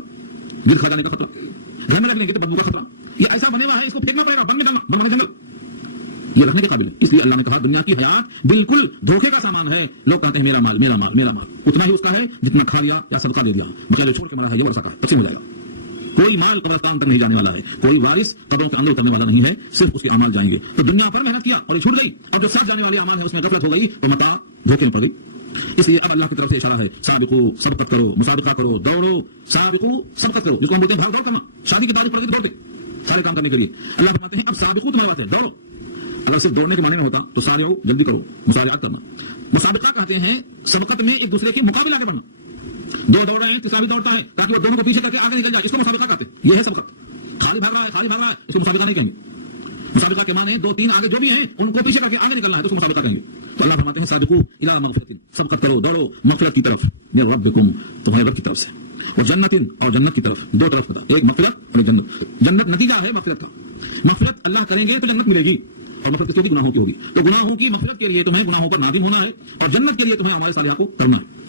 گرد کھا جانے کا خطرہ, گھر میں رکھنے کے تو بدبو کا خطرہ. یہ ایسا بنیوا ہے, اس کو پھینکنا پڑے گا, بن میں ڈالنا, بن جنگل, یہ رکھنے کے قابل ہے. اس لیے اللہ نے کہا دنیا کی حیات بالکل دھوکے کا سامان ہے. لوگ کہتے ہیں میرا مال میرا مال میرا مال, اتنا ہی اس کا ہے جتنا کھا لیا یا صدقہ دے دیا. بچے چھوڑ کے مرا ہے یہ ورثہ کا ہے, تقسیم ہو جائے گا. کوئی مال قبرستان تک نہیں جانے والا ہے, کوئی وارث قبروں کے اندر اترنے والا نہیں ہے, صرف اس کے اعمال جائیں گے. تو دنیا پر محنت کیا اور یہ چھوٹ گئی, اور جو ساتھ جانے والے اعمال ہیں اس میں غفلت ہو گئی, تو متاع دھوکے میں پڑ گئی. اس لیے اب اللہ کی طرف سے اشارہ ہے, سابقو, سبقت کرو, مسابقہ کرو, دوڑو. سابقو, سبقت کرو, جس کو ہم بولتے ہیں بھاگ دوڑ کرنا. شادی کی تعریف پڑ گئی تو دوڑتے سارے کام کرنے کے لیے. اللہ فرماتے ہیں اب سابقو تمہاری بات ہے, دوڑو. اگر صرف دوڑنے کے معنی میں ہوتا تو سارعو, جلدی کرو, مسارعات کرنا. مسابقہ کہتے ہیں سبقت میں ایک دوسرے کے مقابلہ کے بڑھنا. دو دوڑ رہے ہیں, تیسرا بھی دوڑتا ہے تاکہ وہ دونوں کو پیچھے کر کے آگے نکل جائے, اس کو مسابقہ کہتے ہیں. یہ ہے سبقت. خالی بھاگ رہا ہے, اس کو مسابقہ نہیں کہیں گے. مسابقہ کے معنی 2-3 آگے جو بھی ہیں ان کو پیچھے کر کے آگے نکلنا ہے تو اس کو مسابقہ کہیں گے. تو اللہ فرماتے ہیں سابقو الی مغفرۃ, سبقت کرو, دوڑو مغفرت کی طرف, من ربکم, تمہارے رب کی طرف سے, اور جنت, اور جنت کی طرف. 2 طرف ہوتا, ایک مغفرت اور ایک جنت. جنت نتیجہ ہے مغفرت کا. مغفرت اللہ کریں گے تو جنت ملے گی, اور مغفرت کس کی گناہوں کی ہوگی. تو گناہوں کی مغفرت کے لیے تمہیں گناہوں پر نادم ہونا ہے, اور جنت کے لیے تمہیں اعمال صالحہ کو کرنا ہے.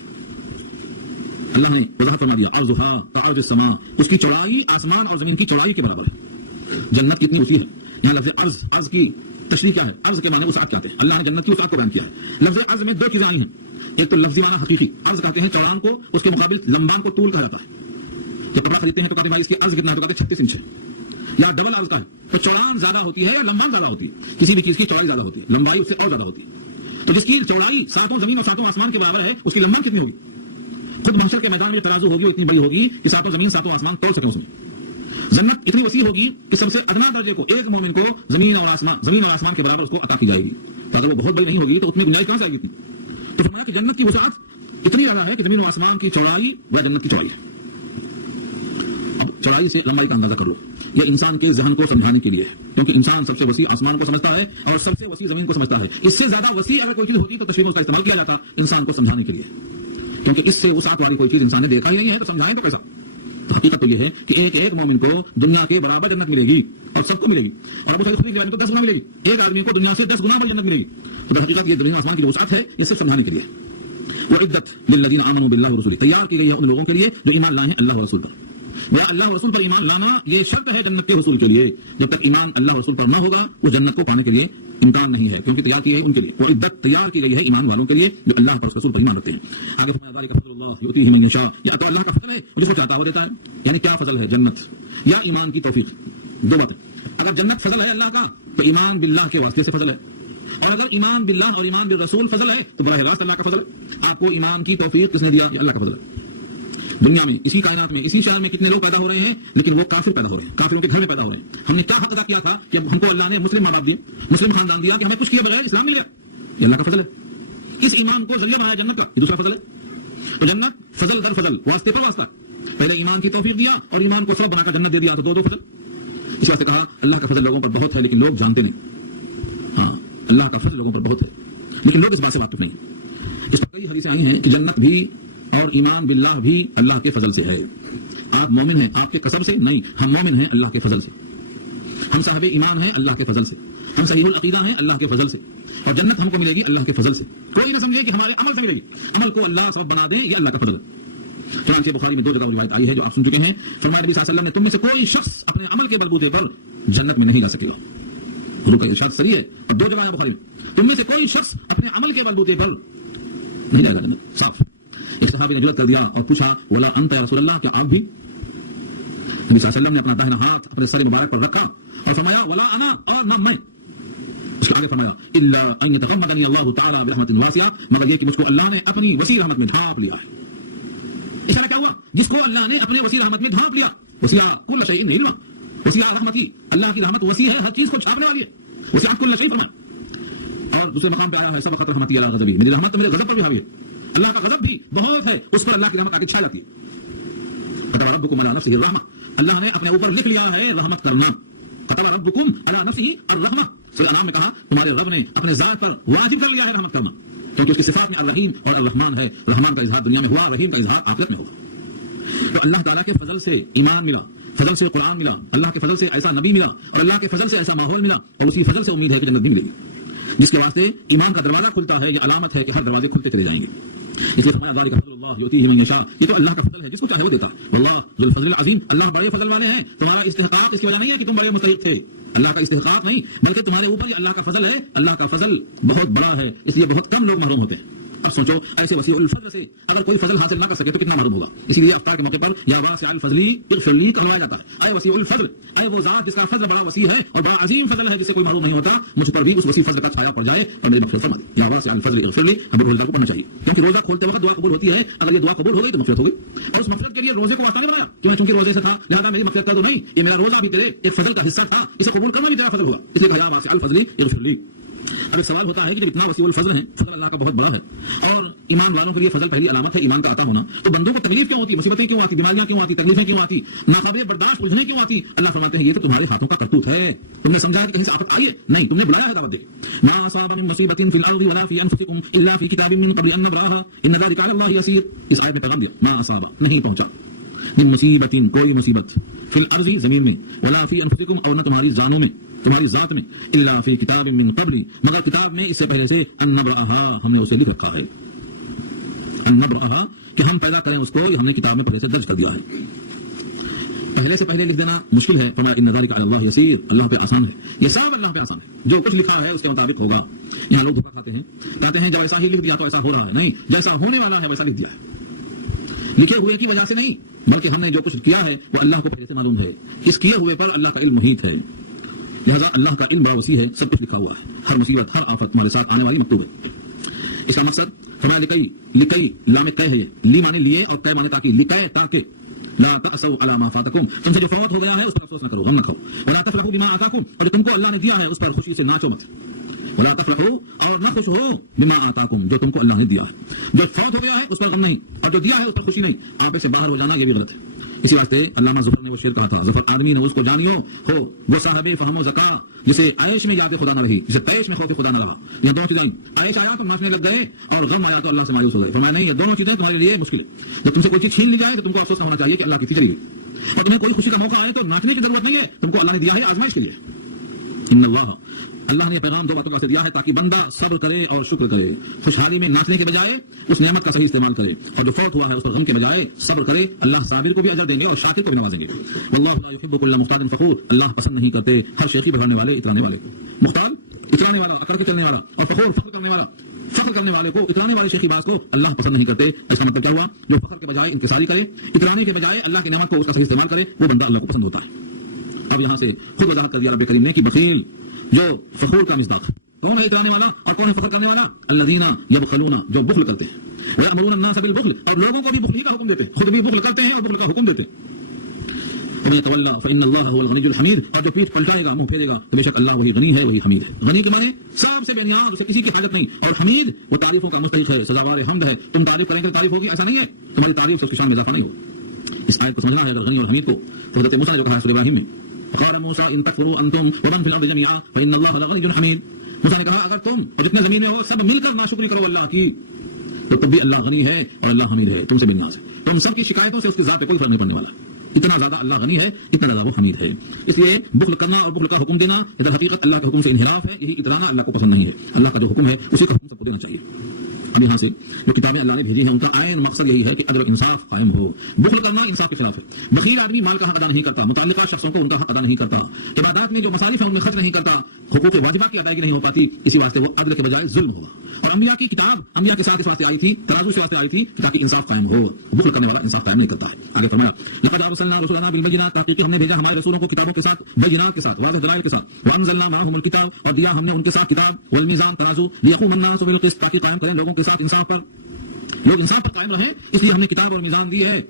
اللہ نے وضاحت فرما دیا, عرضھا کعرض السماء, اس کی چوڑائی آسمان اور زمین کی چوڑائی کے برابر ہے. جنت کتنی اونچی ہے. یہاں لفظ عرض, عرض کی تشریح کیا ہے, عرض کے معنی وسعت کہتے ہیں. اللہ نے جنت کی وسعت کو بیان کیا ہے. لفظ عرض میں 2 چیزیں آئی ہیں, ایک تو لفظی معنی حقیقی, عرض کہتے ہیں چوڑان کو, اس کے مقابل لمبان کو طول کہا جاتا ہے. جب کپڑا خریدتے ہیں تو کہتے ہیں بھائی اس کی عرض کتنا ہے, تو کہتے ہیں 36 انچ ہے. یا ڈبل عرض کا ہے, تو چوڑان زیادہ ہوتی ہے یا لمبان زیادہ ہوتی ہے. کسی بھی چیز کی چوڑائی زیادہ ہوتی ہے, لمبائی اس سے اور زیادہ ہوتی ہے. تو جس کی چوڑائی 7 زمین اور 7 آسمان کے برابر ہے, اس کی لمبان کتنی ہوگی. خود محشر کے میدان میں ترازو ہوگی, وہ اتنی بڑی ہوگی کہ 7 زمین 7 آسمان تول سکیں اس میں. جنت اتنی وسیع ہوگی کہ سب سے ادنا درجے کو ایک مومن کو زمین اور آسمان کے برابر اس کو عطا کی جائے گی. تو اگر وہ بہت بڑی نہیں ہوگی تو اتنی گنجائش کہاں سے آئے گی. تو فرمایا کہ جنت کی وسعت اتنی زیادہ ہے کہ زمین و آسمان کی چوڑائی وہ جنت کی چوڑائی ہے. اب چوڑائی سے لمبائی کا اندازہ کر لو. یہ انسان کے ذہن کو سمجھانے کے لیے ہے، کیونکہ انسان سب سے وسیع آسمان کو سمجھتا ہے اور سب سے وسیع زمین کو سمجھتا ہے. اس سے زیادہ وسیع اگر کوئی چیز ہوتی تو تشریح میں اس کا استعمال کیا جاتا انسان کو سمجھانے کے لیے، کیونکہ اس سے وسعت والی کوئی چیز انسان نے دیکھا ہی نہیں ہے تو سمجھائیں تو کیسا. تو حقیقت تو یہ ہے کہ ایک ایک مومن کو دنیا کے برابر جنت ملے گی اور سب کو ملے گی، اور ابو سعید خدری کو 10 گنا ملے گی. ایک آدمی کو دنیا سے 10 گنا بڑی جنت ملے گی. تو حقیقت یہ زمین آسمان کی جو وسعت ہے یہ صرف سمجھانے کے لیے. وعدت للذین آمنوا باللہ ورسولہ، تیار کی گئی ہے ان لوگوں کے لیے جو ایمان لائے ہیں اللہ و رسول پر. یا اللہ و رسول پر ایمان لانا یہ شرط ہے جنت کے حصول کے لیے. جب تک ایمان اللہ و رسول پر نہ ہوگا وہ جنت کو پانے کے لیے امکان نہیں ہے، کیونکہ تیار کی ہے ان کے لیے. وہ عدت تیار کی گئی ہے ایمان والوں کے لیے جو اللہ پر رسول پر ایمان رکھتے ہیں. آگے فرمایا ذالک فضل اللہ یؤتیہ من یشاء، یہ تو اللہ کا فضل ہے جس کو چاہتا ہے وہ دیتا ہے. یعنی کیا فضل ہے؟ جنت یا ایمان کی توفیق. دو باتیں. اگر جنت فضل ہے اللہ کا تو ایمان باللہ کے واسطے سے فضل ہے، اور اگر ایمان باللہ اور ایمان بالرسول فضل ہے تو براہ راست اللہ کا فضل ہے. آپ کو ایمان کی توفیق کس نے دیا؟ یہ اللہ کا فضل ہے. دنیا میں اسی کائنات میں اسی شہر میں کتنے لوگ پیدا ہو رہے ہیں لیکن وہ کافر پیدا ہو رہے ہیں، کافروں کے گھر میں پیدا ہو رہے ہیں. ہم نے کیا حق ادا کیا تھا کہ ہم کو اللہ نے مسلم ماں باپ دیے، مسلم خاندان دیا کہ ہمیں کچھ کیا بغیر اسلام مل گیا. یہ اللہ کا فضل ہے. اس ایمان کو ذریعہ بنایا جنت کا، یہ دوسرا فضل ہے. تو جنت فضل در فضل، واسطے پر واسطہ. پہلے ایمان کی توفیق دیا اور ایمان کو سبب بنا کر جنت دے دیا، تو دو فضل. اس واسطے کہا اللہ کا فضل لوگوں پر بہت ہے لیکن لوگ جانتے نہیں. ہاں اللہ کا فضل لوگوں پر بہت ہے لیکن لوگ اس بات سے واقف نہیں. اس پر کئی حدیثیں آئی ہیں کہ جنت بھی اور ایمان باللہ بھی اللہ کے فضل سے ہے. آپ مومن ہیں آپ کے کسب سے نہیں، ہم مومن ہیں اللہ کے فضل سے. ہم صاحب ایمان ہیں اللہ کے فضل سے، ہم صحیح العقیدہ ہیں اللہ کے فضل سے، اور جنت ہم کو ملے گی اللہ کے فضل سے. کوئی نہ سمجھے کہ ہمارے عمل سے ملے گی، عمل کو اللہ سبب بنا دے، یہ اللہ کا فضل ہے. چنانچہ بخاری میں 2 جگہ روایت آئی ہے جو آپ سن چکے ہیں. فرمایا نبی صلی اللہ علیہ وسلم نے تم میں سے کوئی شخص اپنے عمل کے بلبوتے پر جنت میں نہیں جا سکے گا. حضور کا ارشاد صحیح ہے. اور 2 جگہ بخاری میں تم میں سے کوئی شخص اپنے عمل کے بلبوتے پر نہیں جائے گا جنت. صاف. ایک صحابی نے جرأت کر دیا اور پوچھا ولا انت یا رسول اللہ، کیا آپ بھی؟ نبی صلی اللہ علیہ وسلم نے اپنا داہنا ہاتھ اپنے سر مبارک پر رکھا اور فرمایا ولا انا، اور نہ میں. اس کے آگے فرمایا الا ان يتغمدني الله تعالی برحمت واسعہ، مگر یہ کہ مجھ کو اللہ نے اپنی وسیع رحمت میں ڈھانپ لیا ہے. اس طرح کیا ہوا؟ جس کو اللہ نے اپنے وسیع رحمت میں ڈھانپ لیا. وسیع کل شیء علما، وسیع رحمتی، اللہ کی رحمت وسیع ہے، ہر چیز کو چھاپنے والی ہے. وسیع کل شیء فرمایا. اور دوسرے مقام پہ آیا ہے سبقت رحمتی علی غضبی، میری رحمت میرے غضب پر بھی حاوی ہے. اللہ کا غضب بھی بہت ہے، اس پر اللہ کی رحمت آگے چھا جاتی ہے. كتب ربكم على نفسه الرحمة، اللہ نے اپنے اوپر لکھ لیا ہے رحمت کرنا. كتب ربكم على نفسه الرحمة، سورہ انعام میں کہا تمہارے رب نے اپنے ذات پر واجب کر لیا ہے رحمت کرنا، کیونکہ اس کی صفات میں الرحیم اور الرحمن ہے. رحمان کا اظہار دنیا میں ہوا، رحیم کا اظہار آخرت میں ہوگا. تو اللہ تعالیٰ کے فضل سے ایمان ملا، فضل سے قرآن ملا، اللہ کے فضل سے ایسا نبی ملا، اور اللہ کے فضل سے ایسا ماحول ملا، اور اسی فضل سے امید ہے کہ جنت بھی ملے گی. جس کے واسطے ایمان کا دروازہ کھلتا ہے، یہ علامت ہے کہ ہر دروازے کھلتے چلے جائیں گے. اس لیے فرمایا ذالک فضل اللہ یؤتیہ من یشاء، یہ تو اللہ کا فضل ہے، جس کو چاہے وہ دیتا ہے. واللہ ذو الفضل العظیم، اللہ بڑے فضل والے ہیں. تمہارا استحقاق اس کی وجہ نہیں ہے کہ تم بڑے مستحق تھے، اللہ کا استحقاق نہیں، بلکہ تمہارے اوپر یہ اللہ کا فضل ہے. اللہ کا فضل بہت بڑا ہے، اس لیے بہت کم لوگ محروم ہوتے ہیں. اب سوچو ایسے وسیع الفضل سے اگر کوئی فضل حاصل نہ کر سکے تو کتنا محروم ہوگا. اسی لیے افطار کے موقع پر یا واسع الفضل اغفر لی کروایا جاتا ہے. اے وسیع الفضل، اے وہ ذات جس کا فضل بڑا وسیع ہے اور بڑا عظیم فضل ہے، جس سے کوئی محروم نہیں ہوتا، مجھ پر بھی اس وسیع فضل کا چھایا پڑ جائے اور میری مغفرت فرما دے. یا واسع الفضل اغفر لی، ہم روزہ کو پڑھنا چاہیے، کیونکہ روزہ کھولتے وقت دعا قبول ہوتی ہے. اگر یہ دعا قبول ہو گئی تو مغفرت ہو گئی. اور اس مغفرت کے لیے روزے کو واسطہ نہیں بنایا کہ میں چونکہ روزے سے تھا لہذا میری مغفرت کر دو، نہیں، یہ میرا روزہ بھی تیرے ایک فضل کا حصہ تھا، اسے قبول کرنا بھی تیرا فضل ہوگا. اس لیے کہا یا واسع الفضل اغفر لی. اب ایک سوال ہوتا ہے کہ جب اتنا وسیع الفضل ہے، فضل اللہ کا بہت بڑا ہے، اور ایمان والوں کے لیے فضل پہلی علامت ہے ایمان کا عطا ہونا، تو بندوں کو تکلیف کیوں ہوتی، مصیبتیں کیوں آتی، بیماریاں کیوں آتی، تکلیفیں کیوں آتی، ناقابل برداشت الجھنیں کیوں آتی؟ اللہ فرماتے ہیں یہ تو تمہارے ہاتھوں کا کرتوت ہے. تم نے سمجھا کہ کہیں سے آفت آئی ہے؟ نہیں، تم نے بلایا ہے دعوت دے. ما اصاب من مصیبت فی الارض ولا فی انفسکم الا فی کتاب من قبل ان نبراها ان ذلک علی اللہ یسیر. اس آیت میں پیغام دیا ما اصاب، نہیں پہنچا، من مصیبت، کوئی مصیبت، فی الارض زمین میں، ولا فی انفسکم، اور نہ تمہاری جانوں میں، تمہاری ذات میں، الا فی کتاب من قبل، مگر کتاب میں اس سے پہلے سے، ان نبراها، ہم نے اسے لکھ رکھا ہے. ان نبراها کہ ہم پیدا کریں اس کو، ہم نے کتاب میں پہلے سے درج کر دیا ہے. پہلے سے پہلے لکھ دینا مشکل ہے. فرمایا ان ذلک علی اللہ یسیر، اللہ پہ آسان ہے. یہ سب اللہ پہ آسان ہے، جو کچھ لکھا ہے اس کے مطابق ہوگا. یہاں لوگ دھوکہ کھاتے ہیں، کہتے ہیں جب ایسا ہی لکھ دیا تو ایسا ہو رہا ہے. نہیں، جیسا ہونے والا ہے ویسا لکھ دیا ہے. لکھے ہوئے کی وجہ سے نہیں، بلکہ ہم نے جو کچھ کیا ہے وہ اللہ کو پہلے سے معلوم ہے. اس کیے ہوئے پر اللہ کا علم محیط ہے، لہذا اللہ کا علم بڑا وسیع ہے، سب کچھ لکھا ہوا ہے. ہر مصیبت، ہر آفت تمہارے ساتھ آنے والی مکتوب ہے. اس کا مقصد فرمایا لکئی لام قے ہے، لی مانے لیے اور قے مانے تاکہ، لکے تاکہ، لا تأسوا على ما فاتکم، تم سے جو فوت ہو گیا ہے اس پر افسوس نہ کرو، غم نہ کھاؤ. ولا تفرحوا بما آتاکم، اور جو تم کو اللہ نے دیا ہے اس پر خوشی سے ناچو مت. ولا تفرحوا، اور نہ خوش ہو، بما آتاکم، جو تم کو اللہ نے دیا ہے. جو فوت ہو گیا ہے اس پر غم نہیں، اور جو دیا ہے اس پر خوشی نہیں. آپے سے باہر ہو جانا یہ بھی غلط ہے. اسی واسطے علامہ ظفر نے وہ شعر کہا تھا، ظفر آدمی نہ اس کو جانیو ہو وہ صاحب فہم و ذکا، جسے عیش میں یاد خدا نہ رہی، جسے تیش میں خوف خدا نہ رہا۔ یہ دونوں چیزیں، عیش آیا تو ناچنے لگ گئے اور غم آیا تو اللہ سے مایوس ہو گئے۔ فرمایا نہیں، یہ دونوں چیزیں تمہارے لیے مشکل ہے۔ جب تم سے کوئی چیز چھین لی جائے تو تم کو افسوس ہونا چاہیے کہ اللہ کی تھی چلی گئی، اور تمہیں کوئی خوشی کا موقع آئے تو ناچنے کی ضرورت نہیں ہے، تم کو اللہ نے دیا ہے آزمائش کے لیے۔ ان اللہ نے پیغام دو باتوں کا دیا ہے تاکہ بندہ صبر کرے اور شکر کرے، خوشحالی میں ناچنے کے بجائے اس نعمت کا صحیح استعمال کرے، اور جو فوت ہوا ہے اس پر غم کے بجائے صبر کرے، اللہ صابر کو بھی اجر دیں گے اور شاکر کو بھی نوازیں گے۔ واللہ لا يحب كل مختال فخور، اللہ پسند نہیں کرتے ہر شیخی بگاڑنے والے اترانے والے کو۔ مختال اترانے والا، اکڑ کے چلنے والا، اور فخور فخر کرنے والا، فخر کرنے والے کو، اترانے والے شیخی باز کو اللہ پسند نہیں کرتے۔ اس کا مطلب کیا ہوا؟ جو فخر کے بجائے انکساری کرے، اترانے کے بجائے اللہ کی نعمت کو اس کا صحیح استعمال کرے، وہ بندہ اللہ کو پسند ہوتا ہے۔ اب یہاں سے خود وضاحت کر دیا رب کریم نے کہ بخیل جو فخور کا مصداق، کون ہے اترانے والا اور کون ہے فخر کرنے والا؟ الذین یبخلون، جو بخل کرتے ہیں، ویأمرون الناس بالبخل، اور لوگوں کو بھی بخل کا حکم دیتے ہیں، خود بھی بخل کرتے ہیں اور بخل کا حکم دیتے ہیں۔ ومن يتولى فإن الله هو الغني الحميد، اور جو پیٹھ پلٹائے گا، منہ پھیرے گا، تو بے شک اللہ وہی غنی ہے، وہی حمید ہے۔ غنی کے معنی سب سے بے نیاز، اسے کسی کی حاجت نہیں، اور حمید وہ تعریفوں کا مستحق ہے، سزاوار حمد ہے۔ تم تعریف کریں گے تو تعریف ہوگی، ایسا نہیں ہے تمہاری تعریف سے اس کی شان میں اضافہ نہیں ہو۔ اس آیت کو سمجھنا ہے اگر غنی اور حمید کو، تو حضرت موسیٰ نے جو کہا ہے سورہ ابراہیم میں، قال موسیٰ ان تکفروا انتم ومن فی الارض جميعا فإن الله لغنی حمید، موسیٰ نے کہا اگر تم اور جتنے زمین میں ہو سب مل کر ناشکری کرو اللہ کی، تو تب بھی اللہ غنی ہے اور اللہ حمید ہے، تم سے بے نیاز ہے۔ تم سب کی شکایتوں سے اس کی ذات پہ کوئی فرق نہیں پڑنے والا، اتنا زیادہ اللہ غنی ہے، اتنا زیادہ وہ حمید ہے۔ اس لیے بخل کرنا اور بخل کا حکم دینا یہ در حقیقت اللہ کے حکم سے انحراف ہے، یہی اترانا اللہ کو پسند نہیں ہے۔ اللہ کا جو حکم ہے اسی کا حکم سب کو دینا چاہیے۔ اب یہاں سے جو کتابیں اللہ نے بھیجی ہیں ان کا عین مقصد یہی ہے کہ عدل و انصاف قائم ہو۔ بخل کرنا انصاف کے خلاف ہے، بخیل آدمی مال کا حق ادا نہیں کرتا، متعلقہ شخصوں کو ان کا حق ادا نہیں کرتا، عبادات میں جو مصارف ہیں ان میں خرچ نہیں کرتا، حقوق واجبہ کی ادائیگی نہیں ہو پاتی، اسی واسطے وہ عدل کے بجائے ظلم ہوگا۔ اور انبیاء کی کتاب انبیاء کے ساتھ اس واسطے آئی تھی، ترازو سے واسطے آئی تھی تاکہ انصاف قائم ہو۔ بخل کرنے والا انصاف قائم نہیں کرتا ہے۔ آگے فرمایا لقد ارسلنا رسلنا بالبينات، تحقیق ہم نے بھیجا ہمارے رسولوں کو کتابوں کے ساتھ، بینات کے ساتھ، واضح دلائل کے ساتھ، وانزلنا معهم الكتاب، اور دیا ہم نے ان کے ساتھ کتاب، والميزان ترازو، ليقوم الناس بالقسط، تاکہ قائم کریں لوگوں کے ساتھ انصاف پر، لوگ انصاف پر قائم رہیں، اس لیے ہم نے کتاب اور میزان دی ہے۔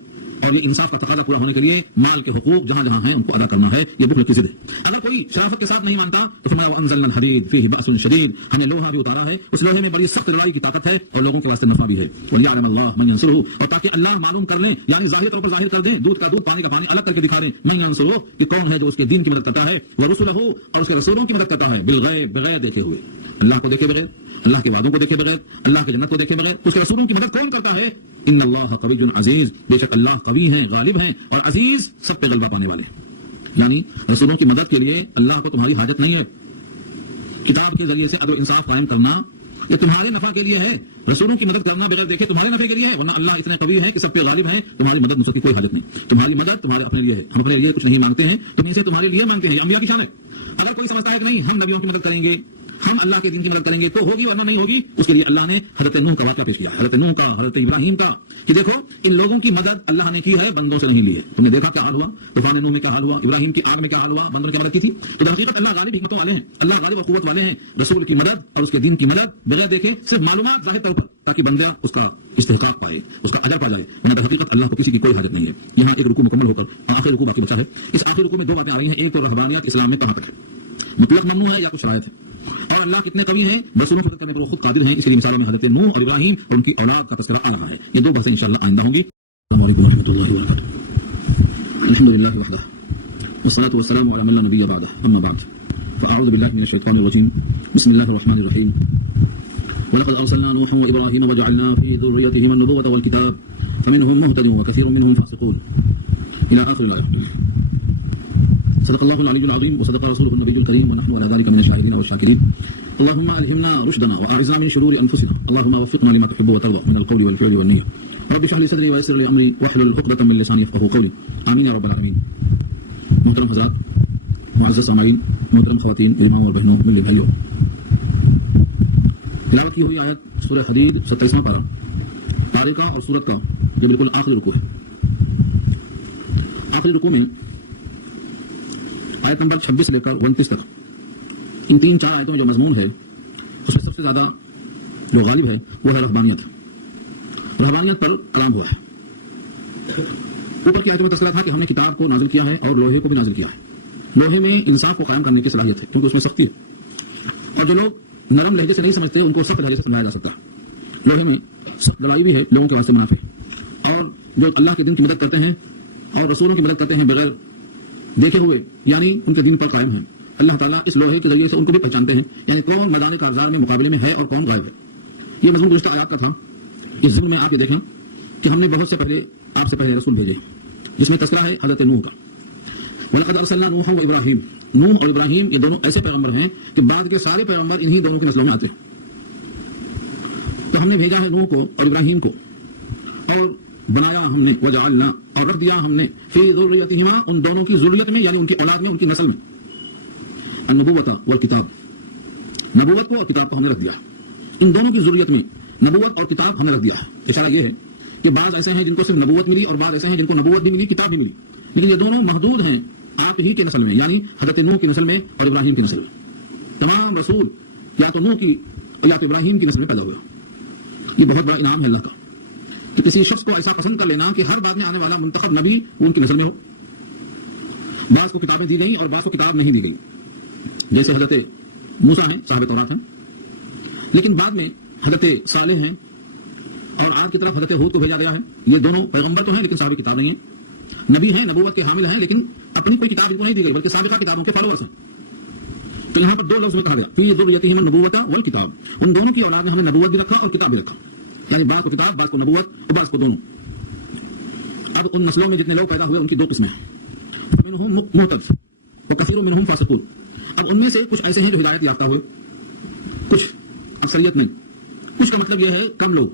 اور یہ انصاف کا تقاضا پورا ہونے کے لیے مال کے حقوق جہاں جہاں ہیں ان کو ادا کرنا ہے، یہ بخل کی ضد ہے۔ اگر کوئی شرافت کے ساتھ نہیں مانتا تو فرمایا وانزلنا الحدید فیہ بأس شدید، ہم نے لوہا بھی اتارا ہے، اس لوہے میں بڑی سخت لڑائی کی طاقت ہے اور لوگوں کے واسطے نفع بھی ہے۔ ولیعلم اللہ من ینصرہ، اور تاکہ اللہ معلوم کر لیں، یعنی ظاہر طور پر ظاہر کر دیں، دودھ کا دودھ پانی کا پانی الگ کر کے دکھا دیں، من ینصرہ کہ کون ہے جو اس کے دین کی مدد کرتا ہے، ورسلہ اور اس کے رسولوں کی مدد کرتا ہے، بالغیب بغیر دیکھے ہوئے، اللہ کو دیکھے بغیر، اللہ کے وعدوں کو دیکھے بغیر، اللہ کے جنت کو دیکھے بغیر، اس کے رسولوں کی مدد کون کرتا ہے؟ ان اللہ قوی عزیز، بے شک اللہ قوی ہیں، غالب ہیں، اور عزیز سب پہ غلبہ پانے والے ہیں۔ یعنی رسولوں کی مدد کے لیے اللہ کو تمہاری حاجت نہیں ہے۔ کتاب کے ذریعے سے عدل و انصاف قائم کرنا یہ تمہارے نفع کے لیے ہے، رسولوں کی مدد کرنا بغیر دیکھے تمہارے نفع کے لیے ہے، ورنہ اللہ اتنے قوی ہے کہ سب پہ غالب ہیں، تمہاری مدد نصرت کی کوئی حاجت نہیں۔ تمہاری مدد تمہارے اپنے لیے ہے، ہم اپنے لیے کچھ نہیں مانگتے ہیں، تم اسے تمہارے لیے مانگتے ہیں، یہ انبیاء کی شان ہے۔ اگر کوئی سمجھتا ہے کہ نہیں ہم نبیوں کی مدد کریں گے، ہم اللہ کے دین کی مدد کریں گے، تو ہوگی ورنہ نہیں ہوگی، اس کے لیے اللہ نے حضرت نوح کا واقعہ پیش کیا، حضرت نوح کا، حضرت ابراہیم کا، کہ دیکھو ان لوگوں کی مدد اللہ نے کی ہے، بندوں سے نہیں لی ہے۔ تم نے دیکھا کیا حال ہوا، طوفان نوح میں کیا حال ہوا، ابراہیم کی آگ میں کیا حال ہوا، بندوں نے کیا مدد کی تھی۔ تو حقیقت اللہ غالب حکمتوں والے ہیں، اللہ غالب و قوت والے ہیں، رسول کی مدد اور اس کے دین کی مدد بغیر دیکھے، صرف معلومات ظاہر طور پر، تاکہ بندہ اس کا استحقاق پائے، اس کا اجر پا جائے، ورنہ حقیقت اللہ کو کسی کی کوئی حاجت نہیں ہے۔ یہاں ایک رکوع مکمل ہو کر آخری رکوع باقی بچا ہے۔ اس آخری رکوع میں دو باتیں آ رہی ہیں، ایک تو رہبانیت اسلام میں کہاں تک ہے، مطلق ممنوع ہے یا کچھ شرائط ہے، اور اللہ کتنے قوی ہیں، رسولوں کی مدد کرنے پر وہ خود قادر ہیں۔ اس لیے مثالوں میں حضرت نوح اور ابراہیم اور ان کی اولاد کا تذکرہ آ رہا ہے۔ یہ دو بحثیں انشاءاللہ آئندہ ہوں گی۔ السلام علیکم ورحمۃ اللہ وبرکاتہ۔ الحمد للہ وحدہ والصلاة والسلام علی من لا نبی بعدہ، اما بعد فاعوذ باللہ من الشیطان الرجیم، بسم اللہ الرحمن الرحیم۔ ولقد ارسلنا نوحا وابراہیم وجعلنا في ذريتهما النبوة والكتاب فمنهم مهتد وكثير منهم فاسقون الى آخر الآية۔ صدق الله العلي العظيم وصدق رسوله النبي الكريم ونحن على ذلك من الشاهدين والشاكرين۔ اللهم ألهمنا رشدنا وأعذنا من شرور أنفسنا، اللهم وفقنا لما تحب وترضى من القول والفعل والنية، رب اشرح لي صدري ويسر لي أمري واحلل عقدة من لساني يفقهوا قولي، آمين يا رب العالمين۔ محترم حضرات، معزز سامعین، محترم خواتین، امام اور بہنوں، ملی بھائیوں، تلاوت کی ہوئی آیت سورہ حدید 27واں پارہ، طارقہ اور سورت کا جو بالکل آخری رکوع ہے۔ آخری رکوع میں آیت نمبر 26 سے لے کر 29 تک، ان 3-4 آیتوں میں جو مضمون ہے اس میں سب سے زیادہ جو غالب ہے وہ ہے رہبانیت۔ رہبانیت پر کلام ہوا ہے۔ اوپر کی آیتوں میں تذکرہ تھا کہ ہم نے کتاب کو نازل کیا ہے اور لوہے کو بھی نازل کیا ہے۔ لوہے میں انصاف کو قائم کرنے کی صلاحیت ہے کیونکہ اس میں سختی ہے، اور جو لوگ نرم لہجے سے نہیں سمجھتے ان کو سخت لہجے سے سمجھایا جا سکتا ہے۔ لوہے میں سخت لڑائی بھی ہے، لوگوں کے واسطے منافع، اور جو اللہ کے دین کی مدد کرتے ہیں اور رسولوں کی مدد کرتے ہیں بغیر دیکھے ہوئے، یعنی ان کے دین پر قائم ہیں. اللہ تعالیٰ اس لوہے کے ذریعے سے ان کو بھی پہچانتے ہیں، یعنی کون میدان کارزار میں مقابلے میں ہے اور کون غائب ہے. یہ مضمون گزشتہ آیات کا تھا. اس ضمن میں آپ یہ دیکھیں کہ ہم نے بہت سے پہلے آپ سے پہلے رسول بھیجے، جس میں تذکرہ ہے حضرت نوح کا. وَلَقَدْ أَرْسَلْنَا نُوحًا وَإِبْرَاهِيمَ. نوح اور ابراہیم یہ دونوں ایسے پیغمبر ہیں کہ بعد کے سارے پیغمبر انہی دونوں کی نسلوں میں آتے ہیں. تو ہم نے بھیجا ہے نوح کو اور ابراہیم کو، اور بنایا ہم نے وجعلنا، اور رکھ دیا ہم نے فی ذریتہما، ان دونوں کی ذریت میں یعنی ان کی اولاد میں، ان کی نسل میں، النبوۃ والکتاب، نبوت کو اور کتاب کو ہم نے رکھ دیا. ان دونوں کی ذریت میں نبوت اور کتاب ہم نے رکھ دیا ہے. اشارہ یہ ہے کہ بعض ایسے ہیں جن کو صرف نبوت ملی اور بعض ایسے ہیں جن کو نبوت بھی ملی، کتاب بھی ملی، لیکن یہ دونوں محدود ہیں آپ ہی کے نسل میں، یعنی حضرت نوح کی نسل میں اور ابراہیم کی نسل میں. تمام رسول یا تو نوح کی یا تو ابراہیم کی نسل میں پیدا ہوا. یہ بہت بڑا انعام ہے اللہ کا کہ کسی شخص کو ایسا پسند کر لینا کہ ہر بعد میں آنے والا منتخب نبی ان کی نسل میں ہو. بعض کو کتابیں دی گئیں اور بعض کو کتاب نہیں دی گئی، جیسے حضرت موسیٰ ہیں، صاحب تورات ہیں، لیکن بعد میں حضرت صالح ہیں، اور عاد کی طرف حضرت ہود کو بھیجا گیا ہے. یہ دونوں پیغمبر تو ہیں لیکن صاحب کتاب نہیں ہیں. نبی ہیں، نبوت کے حامل ہیں، لیکن اپنی کوئی کتاب ان کو نہیں دی گئی بلکہ سابقہ کتابوں کے فالوورز ہیں. تو یہاں پر دو لفظ میں کہا گیا فی ذریتہما النبوۃ والکتاب، ان دونوں کی اولاد میں ہم نے نبوت بھی رکھا اور کتاب بھی رکھا، یعنی بعض کو کتاب، بعض کو نبوت اور بعض کو دونوں. اب ان نسلوں میں جتنے لوگ پیدا ہوئے ان کی دو قسمیں ہیں، منہم مہتد وکثیر منہم فاسقون. اب ان میں سے کچھ ایسے ہیں جو ہدایت یافتہ ہوئے، کچھ اکثریت میں، کچھ کا مطلب یہ ہے کم لوگ،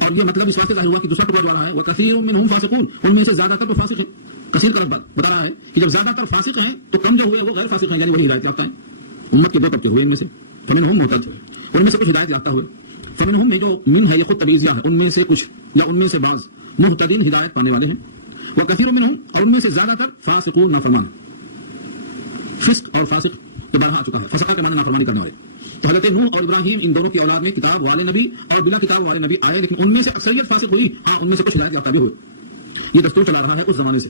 اور یہ مطلب اس واسطے ظاہر ہوا کہ دوسرا ٹکڑا رہا ہے وکثیر منہم فاسقون، ان میں سے زیادہ تر تو فاسق ہیں. کثیر کا بات بتا رہا ہے کہ جب زیادہ تر فاسق ہیں تو کم جو ہوئے وہ غیر فاسق ہیں، یعنی وہی ہدایت یافتہ ہیں. امت کے دو طبقے ہوئے ان میں سے، فمنہم مہتد، ان میں سے کچھ ہدایت یافتہ ہوئے، فمنہم میں جو من ہے یہ خود تبعیضیہ ہے، ان میں سے کچھ یا ان میں سے بعض مہتدین ہدایت پانے والے ہیں، وکثیر منہم، اور ان میں سے زیادہ تر فاسقون نافرمان. فسق اور فاسق تو بارہا آ چکا ہے، فسقہ کے معنی نافرمانی کرنے والے. تو حضرت نوح اور ابراہیم ان دونوں کی اولاد میں کتاب والے نبی اور بلا کتاب والے نبی آئے، لیکن ان میں سے اکثریت فاسق ہوئی. ہاں ان میں سے کچھ ہدایت یافتہ بھی ہوئے. یہ دستور چلا رہا ہے اس زمانے سے.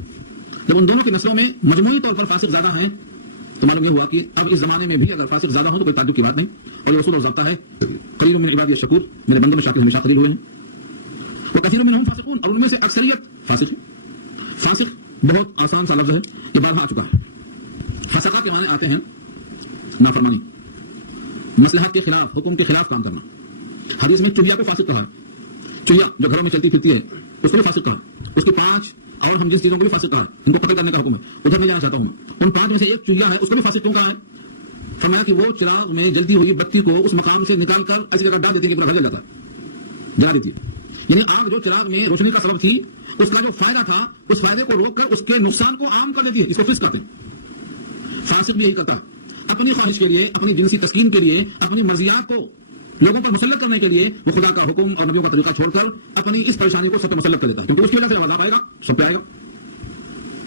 جب ان دونوں کی نسلوں میں مجموعی طور پر فاسق زیادہ ہیں تو معلوم یہ ہوا کہ اب اس زمانے میں بھی اگر فاسق زیادہ ہوں تو کوئی تعجب کی بات نہیں. اور رسول اور ضابطہ ہے قلیل من عبادی الشکور، میرے بندوں میں شاکر ہمیشہ قلیل ہوئے ہیں. وکثیر منہم فاسقون، اور ان میں سے اکثریت فاسق ہیں. فاسق بہت آسان سا لفظ ہے، یہ بارہا آ چکا ہے. فسقہ کے معنی آتے ہیں نافرمانی، مصلحت کے خلاف، حکم کے خلاف کام کرنا. حدیث میں چڑیا کو فاسق کہا ہے. چڑیا جو گھروں میں چلتی پھرتی ہے اس کو بھی فاسق کہا. اس کے 5 اور ہم جس چیزوں کو بھی فاسق کہا ہے، ان کو قتل کرنے کا حکم ہے. ادھر نہیں جانا چاہتا ہوں میں. ان 5 میں سے ایک چڑیا ہے، اس کو بھی فاسق کیوں کہا ہے؟ فرمایا کہ وہ چراغ میں جلتی ہوئی بتی کو اس مقام سے نکال کر ایسی جگہ ڈال دیتی ہے کہ پورا گھر جل جاتا ہے، جلا دیتی ہے. یعنی آگ جو چراغ میں روشنی کا سبب تھی اس کا جو فائدہ تھا اس فائدے کو روک کر اس کے نقصان کو عام کر دیتی ہے. اس کو فسق کہتے ہیں. فاسق بھی یہی کرتا ہے، اپنی خواہش کے لیے، اپنی جنسی تسکین کے لیے، اپنی مرضیات کو لوگوں پر مسلط کرنے کے لیے وہ خدا کا حکم اور نبیوں کا طریقہ چھوڑ کر اپنی اس پریشانی کو سب پہ مسلط کر دیتا ہے، کیونکہ اس کی وجہ سے عذاب آئے گا، سب پہ آئے گا.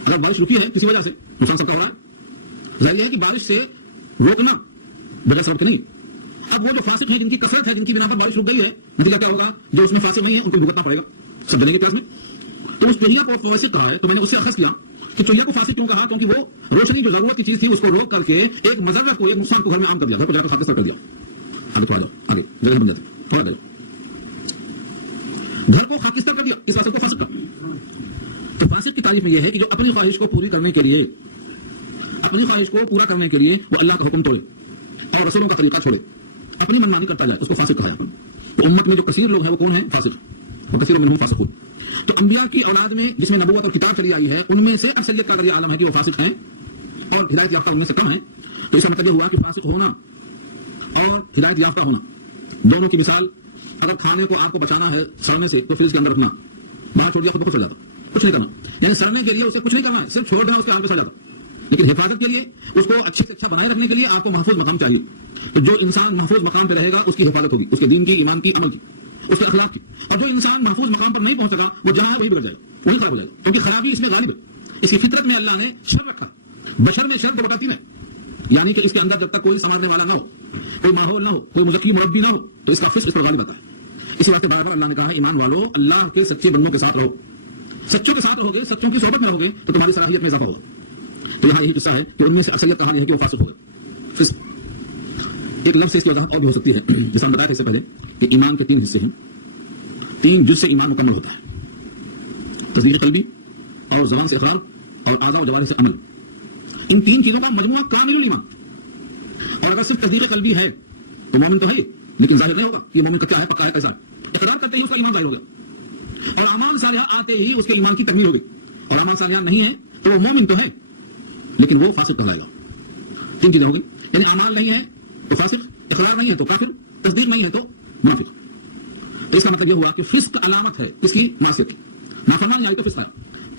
اگر بارش رکی ہے کسی وجہ سے نقصان سب کا ہو رہا ہے. ظاہر یہ ہے کہ بارش سے روکنا بغیر سبب کے نہیں. اب وہ جو فاسق ہیں جن کی کثرت ہے، جن کی بنا پر بارش رک گئی ہے، نتیجہ کیا ہوگا؟ جو اس میں فاسق نہیں ہے ان کو بھگتنا پڑے گا، سب جلیں گے پیاس میں. تو اس چڑیا کو فاسق کہا ہے. تو میں نے اس سے اخذ کیا کہ چڑیا کو فاسق کیوں کہا؟ کیونکہ وہ روشنی جو ضرورت کی چیز تھی اس کو روک کر کے ایک مضرت کو، ایک نقصان کو گھر میں عام کر دیا، گھر کو جا کر خاکستر کر دیا. آگے تھوڑا جاؤ، آگے جگہ بن جاتی، تھوڑا جاؤ، گھر کو خاکستر کر دیا، اس واسطے کو فاسق کہا. تو فاسق کی تعریف میں یہ ہے کہ جو اپنی خواہش کو پوری کرنے کے لیے، اپنی خواہش کو پورا کرنے کے لیے وہ اللہ کا حکم توڑے اور رسولوں کا طریقہ چھوڑے، اپنی منمانی کرتا جائے، اس کو فاسق کہا ہے. تو امت میں جو کثیر لوگ ہیں وہ کون ہیں؟ فاسق. وہ کثیر منہم فاسقون. تو انبیاء کی اولاد میں جس میں نبوت اور کتاب چلی آئی ہے ان میں سے اکثریت کا درجہ عالم ہے کہ وہ فاسق ہیں اور ہدایت یافتہ ان میں سے کم ہیں. تو اس کا مطلب یہ ہوا کہ فاسق ہونا اور ہدایت یافتہ ہونا دونوں کی مثال، اگر کھانے کو آپ کو بچانا ہے سڑنے سے تو فریج کے اندر رکھنا، باہر چھوڑ دیا خود بخود سڑ جاتا، کچھ نہیں کرنا. یعنی سڑنے کے لیے اسے کچھ نہیں کرنا ہے، صرف چھوڑ دینا، اس کے حال پہ سڑ جاتا. لیکن حفاظت کے لیے، اس کو اچھے سے اچھا بنائے رکھنے کے لیے آپ کو محفوظ مقام چاہیے. تو جو انسان محفوظ مقام پہ رہے گا اس کی حفاظت ہوگی، اس کے دین کی، ایمان کی، عمل کی، اس کے اخلاق کی. اور جو انسان محفوظ مقام پر نہیں پہنچ سکا وہ جہاں ہے وہی بگڑ جائے گا، وہی خراب ہو جائے گا، کیونکہ خرابی اس میں غالب ہے. اس کی فطرت میں اللہ نے شر رکھا، بشر میں شر کو بتاتی ہے، یعنی کہ اس کے اندر جب تک کوئی سنوارنے والا نہ ہو، کوئی ماحول نہ ہو، کوئی مزکی مربی نہ ہو تو اس کا فسق اس پر غالب آتا ہے. اسی واسطے بار بار اللہ نے کہا ہے ایمان والو اللہ کے سچے بندوں کے ساتھ رہو. سچوں کے ساتھ رہو گے، سچوں کی صحبت میں رہو گے تو تمہاری صلاحیت میں اضافہ ہوگا. تو یہاں یہی قصہ ہے کہ ان میں سے اکثریت کہانی ہے کہ وہ فاسق ہو گئے. فسق ایک لفظ سے اس کی وضاحت اور بھی ہو سکتی ہے. جیسا ہم بتایا تھا اس سے پہلے کہ ایمان کے 3 حصے ہیں، 3 جز سے ایمان مکمل ہوتا ہے، تصدیق قلبی اور زبان سے اقرار اور اعضاء و جوارح سے عمل، ان تین چیزوں کا مجموعہ کامل الایمان. اور اگر صرف تصدیق قلبی ہے تو مومن تو ہے لیکن ظاہر نہیں ہوگا کہ یہ مومن کا کیا ہے، پکا ہے کیسا ہے. اقرار کرتے ہی اس کا ایمان ظاہر ہو گیا، اور اعمال صالحہ آتے ہی اس کے ایمان کی تکمیل ہو گئی. اور اعمال صالحہ نہیں ہے تو وہ مومن تو ہے لیکن وہ فاسق کہلائے گا. تین چیزیں ہو گئی، یعنی اعمال نہیں ہے تو فاسق، اقرار نہیں ہے تو کافر، تصدیق نہیں ہے تو منافق. تو اس کا مطلب یہ ہوا کہ فسق علامت ہے اس کی معصیت کی. نافرمان آئی تو فسق ہے.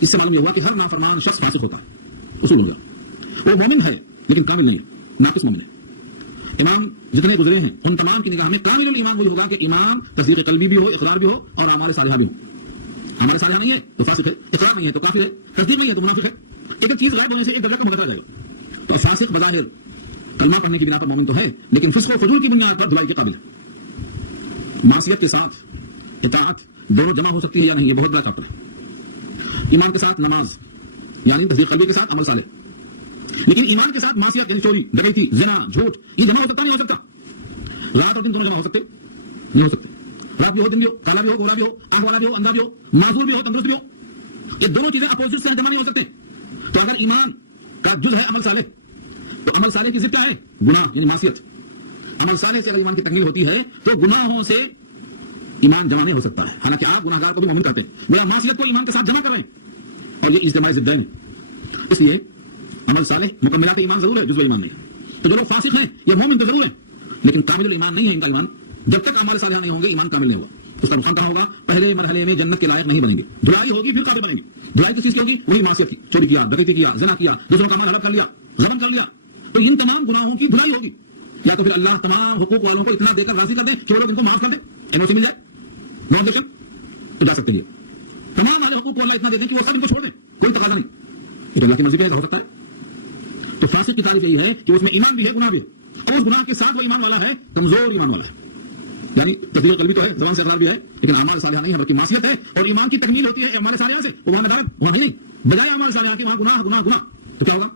اس سے معلوم یہ ہوا کہ ہر نافرمان شخص فاسق ہوتا ہے. اصول ہو گیا وہ مومن ہے لیکن کامل نہیں ہے، ناقص مومن ہے. امام جتنے گزرے ہیں ان تمام کی نگاہ میں کامل الایمان وہی ہوگا کہ ایمان تصدیق قلبی بھی ہو، اقرار بھی ہو اور اعمال صالحہ بھی ہو. اعمال صالحہ نہیں ہے تو فاسق ہے، اقرار نہیں ہے تو کافر ہے، تصدیق نہیں ہے تو منافق ہے. ایک چیز غائب ہونے سے ایک درجہ کا مدد آ جائے گا. تو فاسق بظاہر کلمہ پڑھنے کی بنا پر مومن تو ہے لیکن فسق و فجور کی بنیاد پر دھلائی کے قابل ہے. معصیت کے ساتھ اطاعت دونوں جمع ہو سکتی ہے یا نہیں، یہ بہت بڑا چیپٹر ہے. ایمان کے ساتھ نماز یعنی تصدیق قلبی کے ساتھ عمل صالح، لیکن ایمان کے ساتھ معصیت یعنی چوری، ڈکیتی، زنا، جھوٹ یہ جمع ہو سکتا نہیں ہو سکتا. رات اور دن دونوں جمع ہو سکتے نہیں ہو سکتے. رات بھی ہو، دن بھی ہو، کالا بھی ہو، گورا بھی ہو، آنکھ والا بھی ہو، اندھا بھی ہو، معذور بھی ہو، تندرست بھی ہو. یہ دونوں چیزیں اپوزٹ سے جمع نہیں ہو سکتے. تو اگر ایمان کا جز ہے عمل صالح تو عمل صالح کی ضد کیا ہے؟ گناہ یعنی معصیت. عمل صالح سے اگر ایمان کی تکمیل ہوتی ہے تو گناہوں سے ایمان جمع نہیں ہو سکتا ہے. حالانکہ آپ گناہگار کو بھی مومن کہتے ہیں، میرا معصیت کو ایمان کے ساتھ جمع کر رہے ہیں اور یہ اجتماعی ضدین ہے. اس لیے عمل صالح مکملات ایمان ضرور ہے، جزو ایمان نہیں. تو جو لوگ فاسق ہیں یہ مومن تو ضرور ہے لیکن کامل ایمان نہیں ہے ان کا ایمان. جب تک اعمال صالحہ نہیں ہوں گے ایمان کامل نہیں ہوگا. اس کا نقصان کہاں ہوگا؟ پہلے مرحلے میں جنت کے لائق نہیں بنیں گے. دھلائی ہوگی پھر قابل بنیں گے. دھلائی کس چیز کی ہوگی؟ وہی معصیت کی، چوری کیا، ڈکیتی کیا، زنا کیا، دوسروں کا مال ہڑپ کر لیا، غبن کر لیا. تو ان تمام گناہوں کی دھلائی ہوگی. یا تو پھر اللہ تمام حقوق والوں کو اتنا دے کر راضی کر دیں کہ وہ لوگ ان کو معاف کر دیں، NOC مل جائے، نوٹیفکیشن تو جا سکتے ہیں. تمام والے حقوق کو اللہ اتنا دے دیں کہ وہ سب ان کو چھوڑ دیں، کوئی تقاضا نہیں. یہ اللہ کی مرضی پہ ہو سکتا ہے. تو فاسق کی تعریف یہی ہے کہ اس میں ایمان بھی ہے، گناہ بھی ہے، اور اس گناہ کے ساتھ وہ ایمان والا ہے، کمزور ایمان والا ہے. یعنی تصدیق قلبی تو ہے، زبان سے اقرار بھی ہے لیکن اعمال صالحہ نہیں ہے بلکہ معصیت ہے. اور ایمان کی تکمیل ہوتی ہے اعمال صالحہ سے. وہاں ندامت وہاں ہی نہیں، بجائے اعمال صالحہ کے وہاں گناہ گناہ گناہ. تو کیا ہوگا؟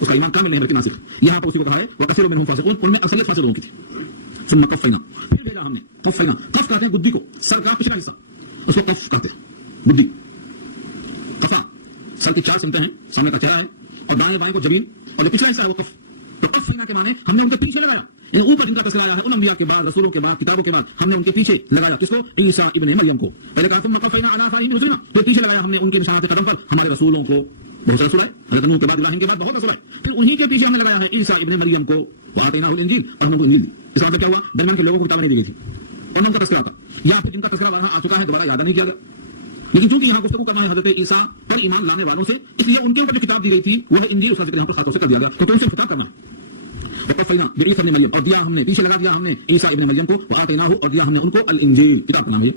اس کا ایمان کامل نہیں بلکہ ناسخ. یہاں پر اسی کو کہا ہے وکثیر منهم فاسقون، ان میں اکثریت فاسق لوگوں کی تھی. ثم قفینا، پھر بھیجا ہم نے. قفینا، قف کہتے ہیں گدی کو، سر کا پچھلا حصہ، اس کو قف کہتے ہیں، گدی. قفا سر کی 4 سمتیں ہیں، سامنے کا چہرہ ہے اور دائیں بائیں کو جبین اور جو پچھلا حصہ ہے وہ قف. تو قفینا کے معنی ہم نے ان کے پیچھے لگایا، یعنی اوپر جن کا تذکرہ آیا ہے ان انبیاء کے بعد، رسولوں کے بعد، کتابوں کے بعد ہم نے ان کے پیچھے لگایا. کس کو؟ عیسیٰ ابن مریم کو. پہلے کہا ثم قفینا علی آثارہم برسلنا، پھر پیچھے لگایا ہم نے ان کے نشانات قدم پر ہمارے رسولوں کو. بہت سارے رسول ہے، حضرت نوح کے بعد ابراہیم کے بعد بہت رسول ہے. پھر انہی کے پیچھے ہم نے لگایا ہے عیسیٰ ابن مریم کو. وآتیناہ الانجیل، اور ہم نے ان کو انجیل دی. اس کا مطلب کیا ہوا؟ درمیان کے لوگوں کو کتابیں نہیں دی گئی تھی اور ان کا تذکرہ تھا، یا پھر جن کا تذکرہ وہاں آ چکا ہے دوبارہ یاد نہیں کیا گیا. لیکن چونکہ یہاں گفتگو کرنا ہے حضرت عیسیٰ پر ایمان لانے والوں سے، اس لیے ان کے اوپر جو کتاب دی گئی تھی وہ ہے انجیل. اس کا ذکر یہاں پر خاص طور سے کر دیا گیا تو ان سے خطاب کرنا ہے. وقفینا بعیسیٰ ابن مریم، اور دیا ہم نے، پیچھے لگا دیا ہم نے عیسیٰ ابن مریم کو. وآتیناہ، اور دیا ہم نے ان کو الانجیل، کتاب کا نام ہے.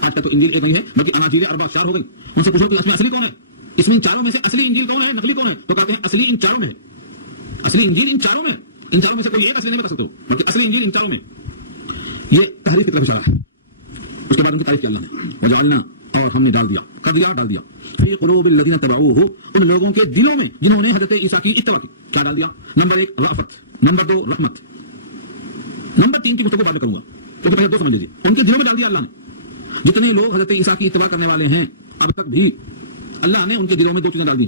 آج تک تو انجیل ایک نہیں ہے بلکہ اناجیل اربع 4 ہو گئی. ان سے پوچھو کہ اس میں اصلی کون ہے؟ اس میں ان چاروں میں سے اصلی انجیل کون ہے، نقلی کون ہے؟ تو کہتے ہیں اصلی ان چاروں میں ہے. اصلی انجیل ان چاروں میں ہے. ان چاروں میں سے کوئی ایک اصلی نہیں بتا سکتے ہو بلکہ اصلی انجیل ان چاروں میں. یہ تحریف کی طرف اشارہ ہے. اس کے بعد ان کی تعریف کی اللہ نے، وجعلنا، اور ہم نے ڈال دیا، کر دیا، ڈال دیا، فی قلوب الذین تبعوہ، ان لوگوں کے دلوں میں جنہوں نے حضرت عیسیٰ کی اتباع کی. کیا ڈال دیا؟ نمبر 1 رأفت، نمبر 2 رحمت، نمبر 3 کی گفتگو بعد میں کروں گا کیونکہ پہلے 2 سمجھ لیجیے. ان کے دلوں میں ڈال دیا اللہ نے. جتنے لوگ حضرت عیسیٰ کی اتباع کرنے والے ہیں اب تک بھی اللہ نے ان کے دلوں میں 2 چیزیں ڈال دی.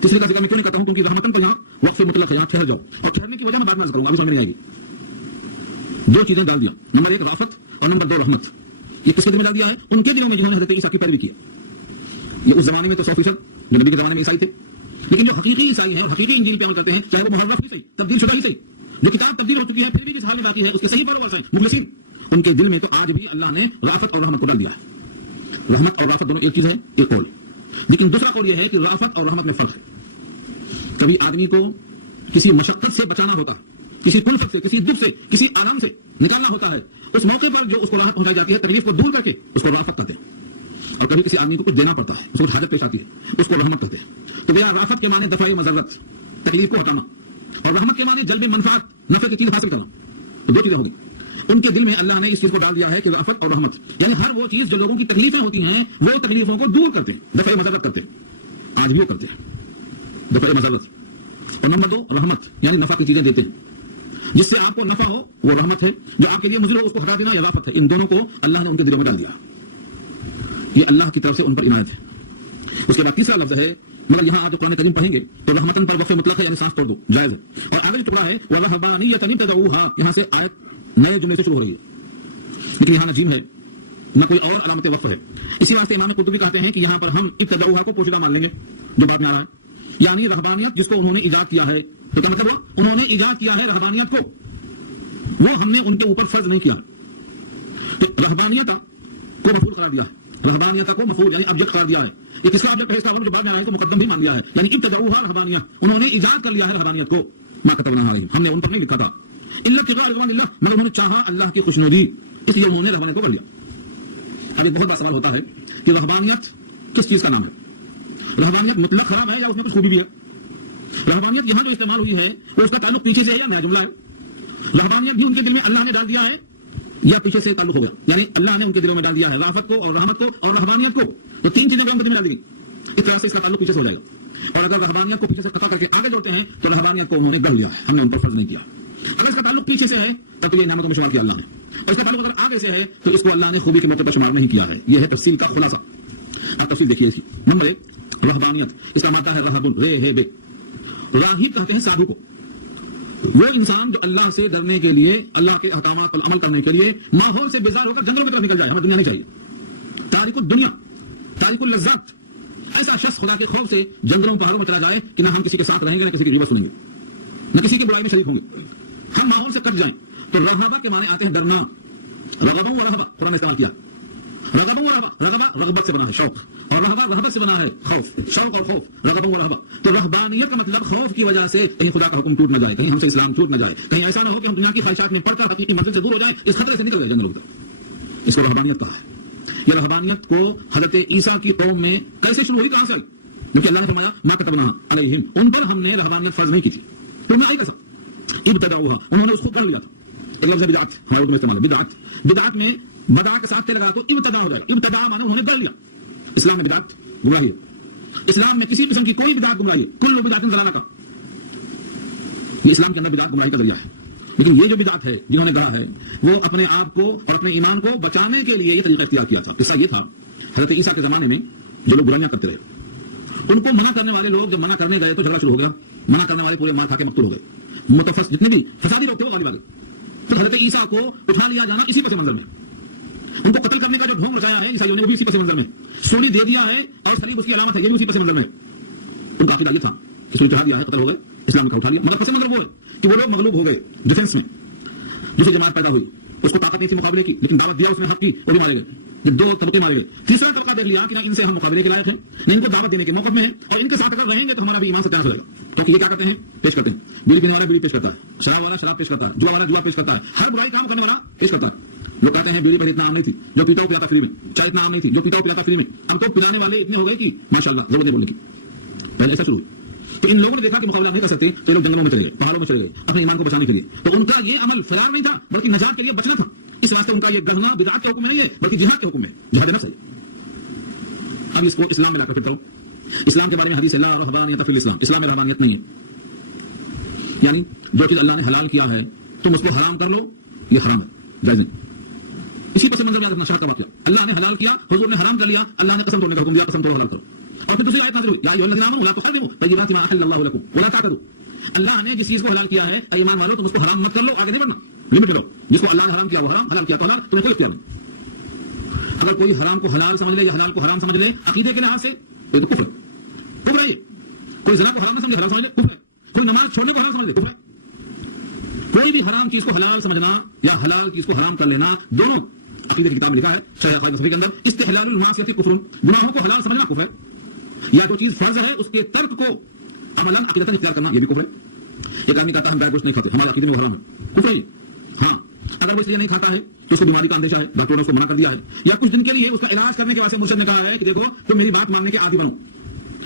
تیسری کا ذکر میں کیوں نہیں کرتا ہوں کیونکہ رحمتن تو یہاں وقف مطلق ہے، یہاں ٹھہر جاؤ، اور ٹھہرنے کی وجہ میں بعد میں عرض کروں گا، ابھی سمجھ نہیں آئے گی. 2 چیزیں ڈال دیا، نمبر 1 رافت اور نمبر 2 رحمت. یہ کس کے دل میں ڈال دیا ہے؟ ان کے دلوں میں جنہوں نے حضرت عیسیٰ کی پیروی کیا. یہ اس زمانے میں تو 100% جو نبی کے زمانے میں عیسائی تھے، لیکن جو حقیقی عیسائی ہیں اور حقیقی انجیل پہ عمل کرتے ہیں، چاہے وہ محرف ہی صحیح، تبدیل شدہ ہی صحیح، جو کتاب تبدیل ہو چکی ہے پھر بھی جس حال میں باقی ہے اس کے صحیح فالوورز ہیں، مخلصین، ان کے دل میں تو آج بھی اللہ نے رافت اور رحمت کو ڈال دیا ہے. رحمت اور رافت دونوں ایک چیز ہے، ایک قول. لیکن دوسرا قول یہ ہے کہ رافت اور رحمت میں فرق ہے. کبھی آدمی کو کسی مشقت سے بچانا ہوتا ہے، کسی کلفت سے، کسی دکھ سے، کسی آلام سے نکالنا ہوتا ہے. اس موقع پر جو اس کو راحت پہنچائی جاتی ہے، تکلیف کو دور کر کے اس کو رافت کہتے ہیں. اور کبھی کسی آدمی کو کچھ دینا پڑتا ہے، اس کو حاجت پیش آتی ہے، اس کو رحمت کہتے ہیں. تو گیا رافت کے معنی دفع مضرت، تکلیف کو ہٹانا، اور رحمت کے معنی جلب منفعت، نفع کی چیز حاصل کرنا. تو 2 چیزیں ہو گئی. ان کے دل میں اللہ نے اس چیز کو ڈال دیا ہے کہ رافت اور رحمت، یعنی ہر وہ چیز جو لوگوں کی تکلیفیں ہوتی ہیں وہ تکلیفوں کو دور کرتے ہیں، دفع مضرت کرتے ہیں. آج بھی وہ کرتے ہیں دفع مضرت. اور نمبر 2 رحمت، یعنی نفع کی چیزیں دیتے ہیں، جس سے آپ کو نفع ہو وہ رحمت ہے، جو آپ کے لیے مضر ہو اس کو ہٹا دینا یا رافت ہے. ان دونوں کو اللہ نے ان کے دلوں میں ڈال دیا. یہ اللہ کی طرف سے ان پر عنایت ہے. اس کے بعد تیسرا لفظ ہے، مگر یہاں آپ جو قرآن کریم پڑھیں گے تو رحمتن پر وقف مطلق ہے، یعنی صاف طور دو جائز ہے. اور آگے جو ٹکڑا ہے وَرَهْبَانِيَّةً ابْتَدَعُوهَا، یہاں سے آیت نئے جملے سے شروع ہو رہی ہے، لیکن یہاں نہ جیم ہے نہ کوئی اور علامت وقف ہے. اسی واسطے امام قرطبی کہتے ہیں کہ یہاں پر ہم ابتدعوها کو پوشیدہ مان لیں گے جو بعد میں آ رہا ہے، یعنی رہبانیت جس کو انہوں نے ایجاد کیا ہے. تو کیا مطلب ہوا؟ انہوں نے ایجاد کیا ہے رہبانیت کو، وہ ہم نے ان کے اوپر فرض نہیں کیا. تو رہبانیت کو مفعول قرار دیا ہے، رہبانیت کو مفعول یعنی ابجیکٹ قرار دیا ہے. یہ کس کا ابجیکٹ ہے؟ اس کا جو بعد میں آئے تو مقدم بھی مان لیا ہے، یعنی ابتدعوها رہبانیہ، انہوں نے ایجاد کر لیا ہے رہبانیت کو. ما كتبناها عليهم، ہم نے ان پر نہیں لکھا تھا. الا ابتغاء رضوان اللہ، مگر انہوں نے چاہا اللہ کی خوشنودی، اس لیے انہوں نے رہبانیت کو کر لیا. اب ایک بہت بڑا سوال ہوتا ہے کہ رہبانیت کس چیز کا نام ہے؟ رہبانیت مطلق حرام ہے یا اس میں کچھ خوبی بھی ہے؟ رہبانیت یہاں جو استعمال ہوئی ہے وہ اس کا تعلق پیچھے سے ہے یا نیا جملہ ہے؟ رہبانیت بھی ان کے دل میں اللہ نے ڈال دیا ہے یا پیچھے سے تعلق ہو گیا؟ یعنی اللہ نے ان کے دلوں میں ڈال دیا ہے رافت کو اور رحمت کو اور رہبانیت کو، تو تین چیزیں ان کے دل میں ڈال دی گئی. اس طرح سے اس کا تعلق پیچھے سے ہو جائے گا. اور اگر رہبانیت کو پیچھے سے قطع کر کے آگے جوڑتے ہیں تو رہبانیت کو انہوں نے گڑھ لیا ہے، ہم نے ان پر فرض نہیں کیا. اگر اس کا تعلق پیچھے سے ہے تب تو یہ نعمتوں میں شمار کیا اللہ نے، اور اس کا تعلق اگر آگے سے ہے تو اس کو اللہ نے خوبی کے موقع پر شمار نہیں کیا ہے. یہ ہے تفصیل کا خلاصہ. آپ تفصیل دیکھیے اس کی. نمبر 1 رہبانیت، اس کا مادہ ہے رہب، رے ہے بے. راہب کہتے ہیں سادھو کو، وہ انسان جو اللہ سے ڈرنے کے لیے، اللہ کے احکامات پر عمل کرنے کے لیے ماحول سے بیزار ہو کر جنگلوں کی طرف نکل جائے. ہمیں دنیا نہیں چاہیے، تاریک الدنیا، تاریک اللذات. ایسا شخص خدا کے خوف سے جنگلوں پہاڑوں میں چلا جائے کہ نہ ہم کسی کے ساتھ رہیں گے، نہ کسی کی غیبت سنیں گے، نہ کسی کی برائی میں شریک ہوں گے، ہم ماحول سے کٹ جائیں. تو رہبہ کے معنی آتے ہیں ڈرنا. رغبہ و رہبہ قرآن نے استعمال کیا. رغبہ و رہبہ، رغبہ رغبت سے بنا ہے شوق، اور رہبہ رہبت سے بنا ہے خوف، شوق اور خوف. رغبہ و رہبہ. تو رہبانیت کا مطلب خوف کی وجہ سے کہیں خدا کا حکم ٹوٹ نہ جائے، کہیں ہم سے اسلام ٹوٹ نہ جائے، کہیں ایسا نہ ہو کہ ہم دنیا کی خواہشات میں پڑ کر حقیقی منزل سے دور ہو جائیں، اس خطرے سے نکل گئے جنگلوں کی طرف. اس کو رہبانیت کہا ہے. یہ رہبانیت کو حضرت عیسیٰ کی قوم میں کیسے شروع ہوئی، کہاں سے آئی؟ کیونکہ اللہ نے فرمایا ما كتبنا علیہم، ان پر ہم نے رہبانیت فرض نہیں کی تھی. تو نہ آئی کیسا؟ ابتدعوها، انہوں نے اس کو کر لیا تھا. ایک لفظ بدعت ہمارے اردو میں استعمال ہے، بدعت. بدعت میں بدا کے ساتھ لگا تو ابتدا ہو جائے. ابتدا مانا انہوں نے کر لیا. اسلام میں بدعت گمراہی ہے. اسلام میں کسی قسم کی کوئی بدعت گمراہی ہے. کل بدعت ضلالہ کا، یہ اسلام کے اندر بدعت گمراہی کا ذریعہ ہے. لیکن یہ جو بدعت ہے جنہوں نے کہا ہے وہ اپنے آپ کو اور اپنے ایمان کو بچانے کے لیے یہ طریقہ اختیار کیا تھا. قصہ یہ تھا حضرت عیسیٰ کے زمانے میں جو لوگ برائیاں کرتے رہے، ان کو منع کرنے والے لوگ جب منع کرنے گئے تو جھگڑا شروع ہو گیا. منع کرنے والے پورے مار کھا کے مقتول ہو گئے. متفس جتنے بھی فسادی لوگ تھے وہ غالب آ گئے. تو حضرت عیسیٰ کو اٹھا لیا جانا اسی پس منظر میں، ان کو قتل کرنے کا جو ڈھونگ مچایا ہے عیسائیوں نے وہ بھی اسی پس منظر میں، سونی دے دیا ہے اور صلیب اس کی علامت ہے، یہ بھی اسی پس منظر میں. ان کا عقیدہ یہ تھا کہ سونی چڑھا دیا ہے، قتل ہو گئے، اسلام کا اٹھا لیا. مگر پس منظر وہ ہے کہ وہ لوگ مغلوب ہو گئے ڈیفنس میں. دوسری جماعت پیدا ہوئی، اس کو طاقت نہیں تھی مقابلے کی، لیکن دعوت دیا اس نے حق کی، وہ بھی مارے گئے. دو طبقے مارے گئے. تیسرا طبقہ دیکھ لیا کہ نہ ان سے ہم مقابلے کے لائق ہیں، نہ ان کو دعوت دینے کے موقف میں ہیں، اور ان کے ساتھ اگر رہیں گے تو ہمارا بھی ایمان ستیاس ہو جائے گا. کیونکہ یہ کیا کرتے ہیں؟ پیش کرتے ہیں. بیڑی پینے والا بیڑی پیش کرتا ہے، شراب والا شراب پیش کرتا ہے، جوا والا جوا پیش کرتا ہے، ہر برائی کام کرنے والا پیش کرتا ہے. وہ کہتے ہیں بیڑی پر اتنا عام نہیں تھی جو پیتا ہو پلاتا فری میں، چائے اتنا عام نہیں تھی جو پیتا ہو پلاتا فری میں. اب تو پلانے والے اتنے ہو گئے کہ ماشاءاللہ ضرورت نہیں بولنے کی. پہلے ایسا شروع ہوئی. تو ان لوگوں نے دیکھا کہ مقابلہ نہیں کر سکتے تو لوگ جنگلوں میں چلے گئے، پہاڑوں میں چلے گئے اپنے ایمان کو بچانے کے لیے. تو ان کا یہ عمل فرار نہیں تھا بلکہ نجات کے لیے بچنا تھا. اس واسطے ان کا یہ گڑھنا بدعت کے حکم میں نہیں ہے بلکہ جہاد کے حکم میں، جہاد نفس ہے. اب اس کو اسلام میں لا کر پھر کرو. اسلام کے بارے میں حدیث ہے لا رہبانیت فی الاسلام، اسلام میں رہبانیت نہیں ہے. یعنی جو چیز اللہ نے حلال کیا ہے تم اس کو حرام کر لو، یہ حرام ہے، جائز نہیں. اسی پس منظر میں آج شاہ کا واقعہ، اللہ نے حلال کیا، حضور نے حرام کر لیا، اللہ نے قسم توڑنے کا حکم دیا، قسم توڑو حلال کرو. اور پھر دوسری آیت نازل ہوئی یا ایھا الذین آمنوا لا تحرموا طیبات ما احل اللہ لکم ولا تعتدوا. اللہ نے جس چیز کو حلال کیا ہے اے ایمان والو تم اس کو حرام مت کر لو، آگے نہیں بڑھنا، لمٹ لو. جس کو اللہ نے حرام کیا وہ حرام، حلال کیا تو حلال، تمہیں کوئی اختیار نہیں. اگر کوئی حرام کو حلال سمجھ لے یا حلال کو حرام سمجھ لے عقیدے کے لحاظ سے یہ تو کفر ہے. کفر ہے. یہ کوئی زنا کو حرام نہ سمجھے حلال سمجھ لے کفر ہے. کوئی نماز چھوڑنے کو حلال سمجھ لے کفر ہے. کوئی بھی حرام چیز کو حلال سمجھنا یا حلال چیز کو حرام کر لینا، دونوں عقیدے کی کتاب میں لکھا ہے شرح قواعد نصفی کے اندر، استحلال المعصیۃ کفر، گناہوں کو حلال سمجھنا کفر ہے. یا جو چیز فرض ہے اس کے ترک کو عملاً عقیدتاً اختیار کرنا یہ بھی کفر ہے. ایک آدمی کہتا ہے ہم گائے گوشت نہیں کھاتے، ہمارے عقیدے میں وہ حرام ہے، کفر ہے. ہاں اگر وہ اس لیے نہیں کھاتا ہے تو اس کو بیماری کا اندیشہ ہے، ڈاکٹر نے اس کو منع کر دیا ہے، یا کچھ دن کے لیے اس کا علاج کرنے کے واسطے مرشد نے کہا ہے کہ دیکھو تم میری بات ماننے کے عادی بنو.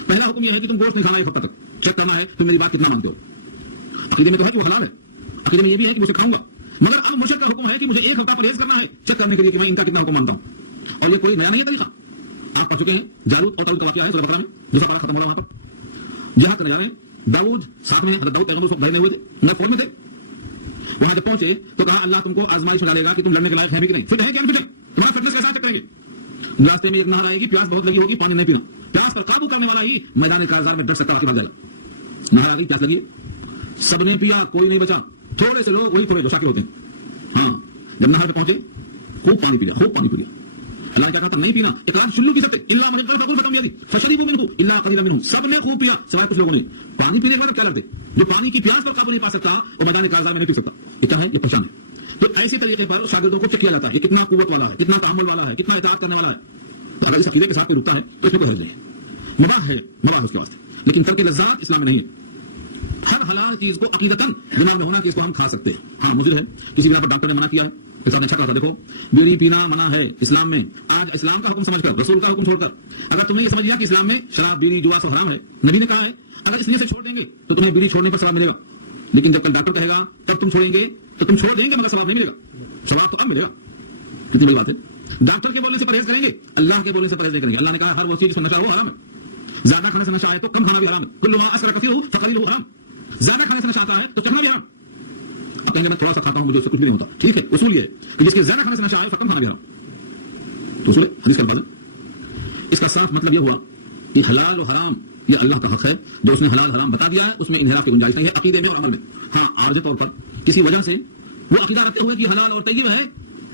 پہلا حکم یہ ہے کہ تم گوشت نہیں کھانا ایک ہفتہ تک، چیک کرنا ہے تم میری بات کتنا مانتے ہو. عقیدے میں تو ہے کہ وہ حلال ہے، عقیدے میں یہ بھی ہے کہ اسے کھاؤں گا، مگر اب مرشد کا حکم ہے کہ مجھے ایک ہفتہ پرہیز کرنا ہے چیک کرنے کے لیے کہ میں ان کا کتنا حکم مانتا ہوں. اور یہ کوئی نیا نہیں ہے طریقہ، آپ پڑھ چکے ہیں. جالوت اور طالوت کا واقعہ ہے سورہ بقرہ میں، دوسرا پارہ ختم ہو رہا وہاں پر جہاد کرنے جا رہے ہیں. داؤد ساتھ میں، حضرت داؤد پیغمبر اس وقت بھرے ہوئے تھے، نہ فون میں تھے. وہاں جب پہنچے تو کہا اللہ تم کو آزمائش میں ڈالے گا کہ تم لڑنے کے لائق ہیں بھی کہ نہیں، فٹ ہے کہ نہیں فٹ ہے، تمہارا فٹنس کیسا چیک کریں گے. راستے میں ایک نہر آئے گی, پیاس بہت لگی ہوگی, پانی نہیں پینا, پیاس پر قابو کرنے والا ہی میدان کارزار میں ڈر سے تڑاک بھاگ جائے گا. نہر آ گئی, پیاس لگی, سب نے پیا, کوئی نہیں بچا, تھوڑے سے لوگ وہی تھوڑے جو شاکر ہوتے ہیں. ہاں, جب نہر پہ پہنچے خوب پانی پیا, خوب پانی پیا. اللہ نے کیا کہا, نہیں پینا, ایک آدھ چلو پی سکتے, اللہ مجھے فقول ختم یادی فشریبوا منہ الا قلیلا منہم, سب نے خوب پیا سوائے کچھ لوگوں نے. پانی پینے کے بعد کیا لڑتے, جو پانی کی پیاس پر قابو نہیں پا سکتا وہ میدان کارزار میں نہیں پی سکتا. اتنا ہے, یہ پہچان ہے. تو ایسی طریقے پر شاگردوں کو چیک کیا جاتا ہے, یہ کتنا قوت والا ہے, کتنا تحمل والا ہے, کتنا اطاعت کرنے والا ہے. تو اگر اس عقیدے کے ساتھ کوئی رکتا ہے تو اس میں کوئی حرج نہیں ہے, مباح ہے, مباح اس کے واسطے. لیکن ترک لذات اسلام میں نہیں ہے. ہر حلال چیز کو عقیدتاً گناہ میں ہونا کہ اس کو ہم کھا سکتے ہیں. ہاں مضر ہے, کسی بنا پر ڈاکٹر نے منع کیا ہے, اس نے اچھا کہا تھا, دیکھو بیڑی پینا منع ہے اسلام میں. آج اسلام کا حکم سمجھ کر, رسول کا حکم چھوڑ کر, اگر تم نے یہ سمجھ لیا کہ اسلام میں شراب بیڑی جوا سب حرام ہے, نبی نے کہا ہے, اگر اس لیے سے چھوڑ دیں گے تو تمہیں بیڑی چھوڑنے پر ثواب ملے گا. لیکن جب کل ڈاکٹر کہے گا تب تم چھوڑیں گے تو تم چھوڑ دیں گے مگر ثواب نہیں ملے گا. ثواب تو اب ملے گا. کتنی بڑی بات ہے. ڈاکٹر کے بولنے سے پرہیز کریں گے, اللہ کے بولنے سے پرہیز نہیں کریں گے. اللہ نے کہا ہر وہ چیز جس میں نشہ ہو حرام ہے. زیادہ کھانے سے نشہ ہے تو کم کھانا بھی حرام ہے. کل ما اسکر کثیرہ فقلیلہ حرام. زیادہ کھانے سے نشہ آتا ہے تو چکھنا بھی حرام. اب کہیں میں تھوڑا سا کھاتا ہوں, مجھے اس سے کچھ بھی نہیں ہوتا, ٹھیک ہے, اصول یہ ہے کہ جس کے زیادہ کھانے سے نشہ آئے کم کھانا بھی حرام. تو اصول ہے, حدیث کا الفاظ ہے. اس کا صاف مطلب یہ ہوا کہ حلال و حرام یہ اللہ کا حق ہے. جو اس نے حلال حرام بتا دیا ہے اس میں انحراف کی گنجائش نہیں ہے عقیدے میں اور عمل میں. ہاں, عارضی طور پر کسی وجہ سے وہ عقیدہ رکھتے ہوئے کہ حلال اور طیب ہے,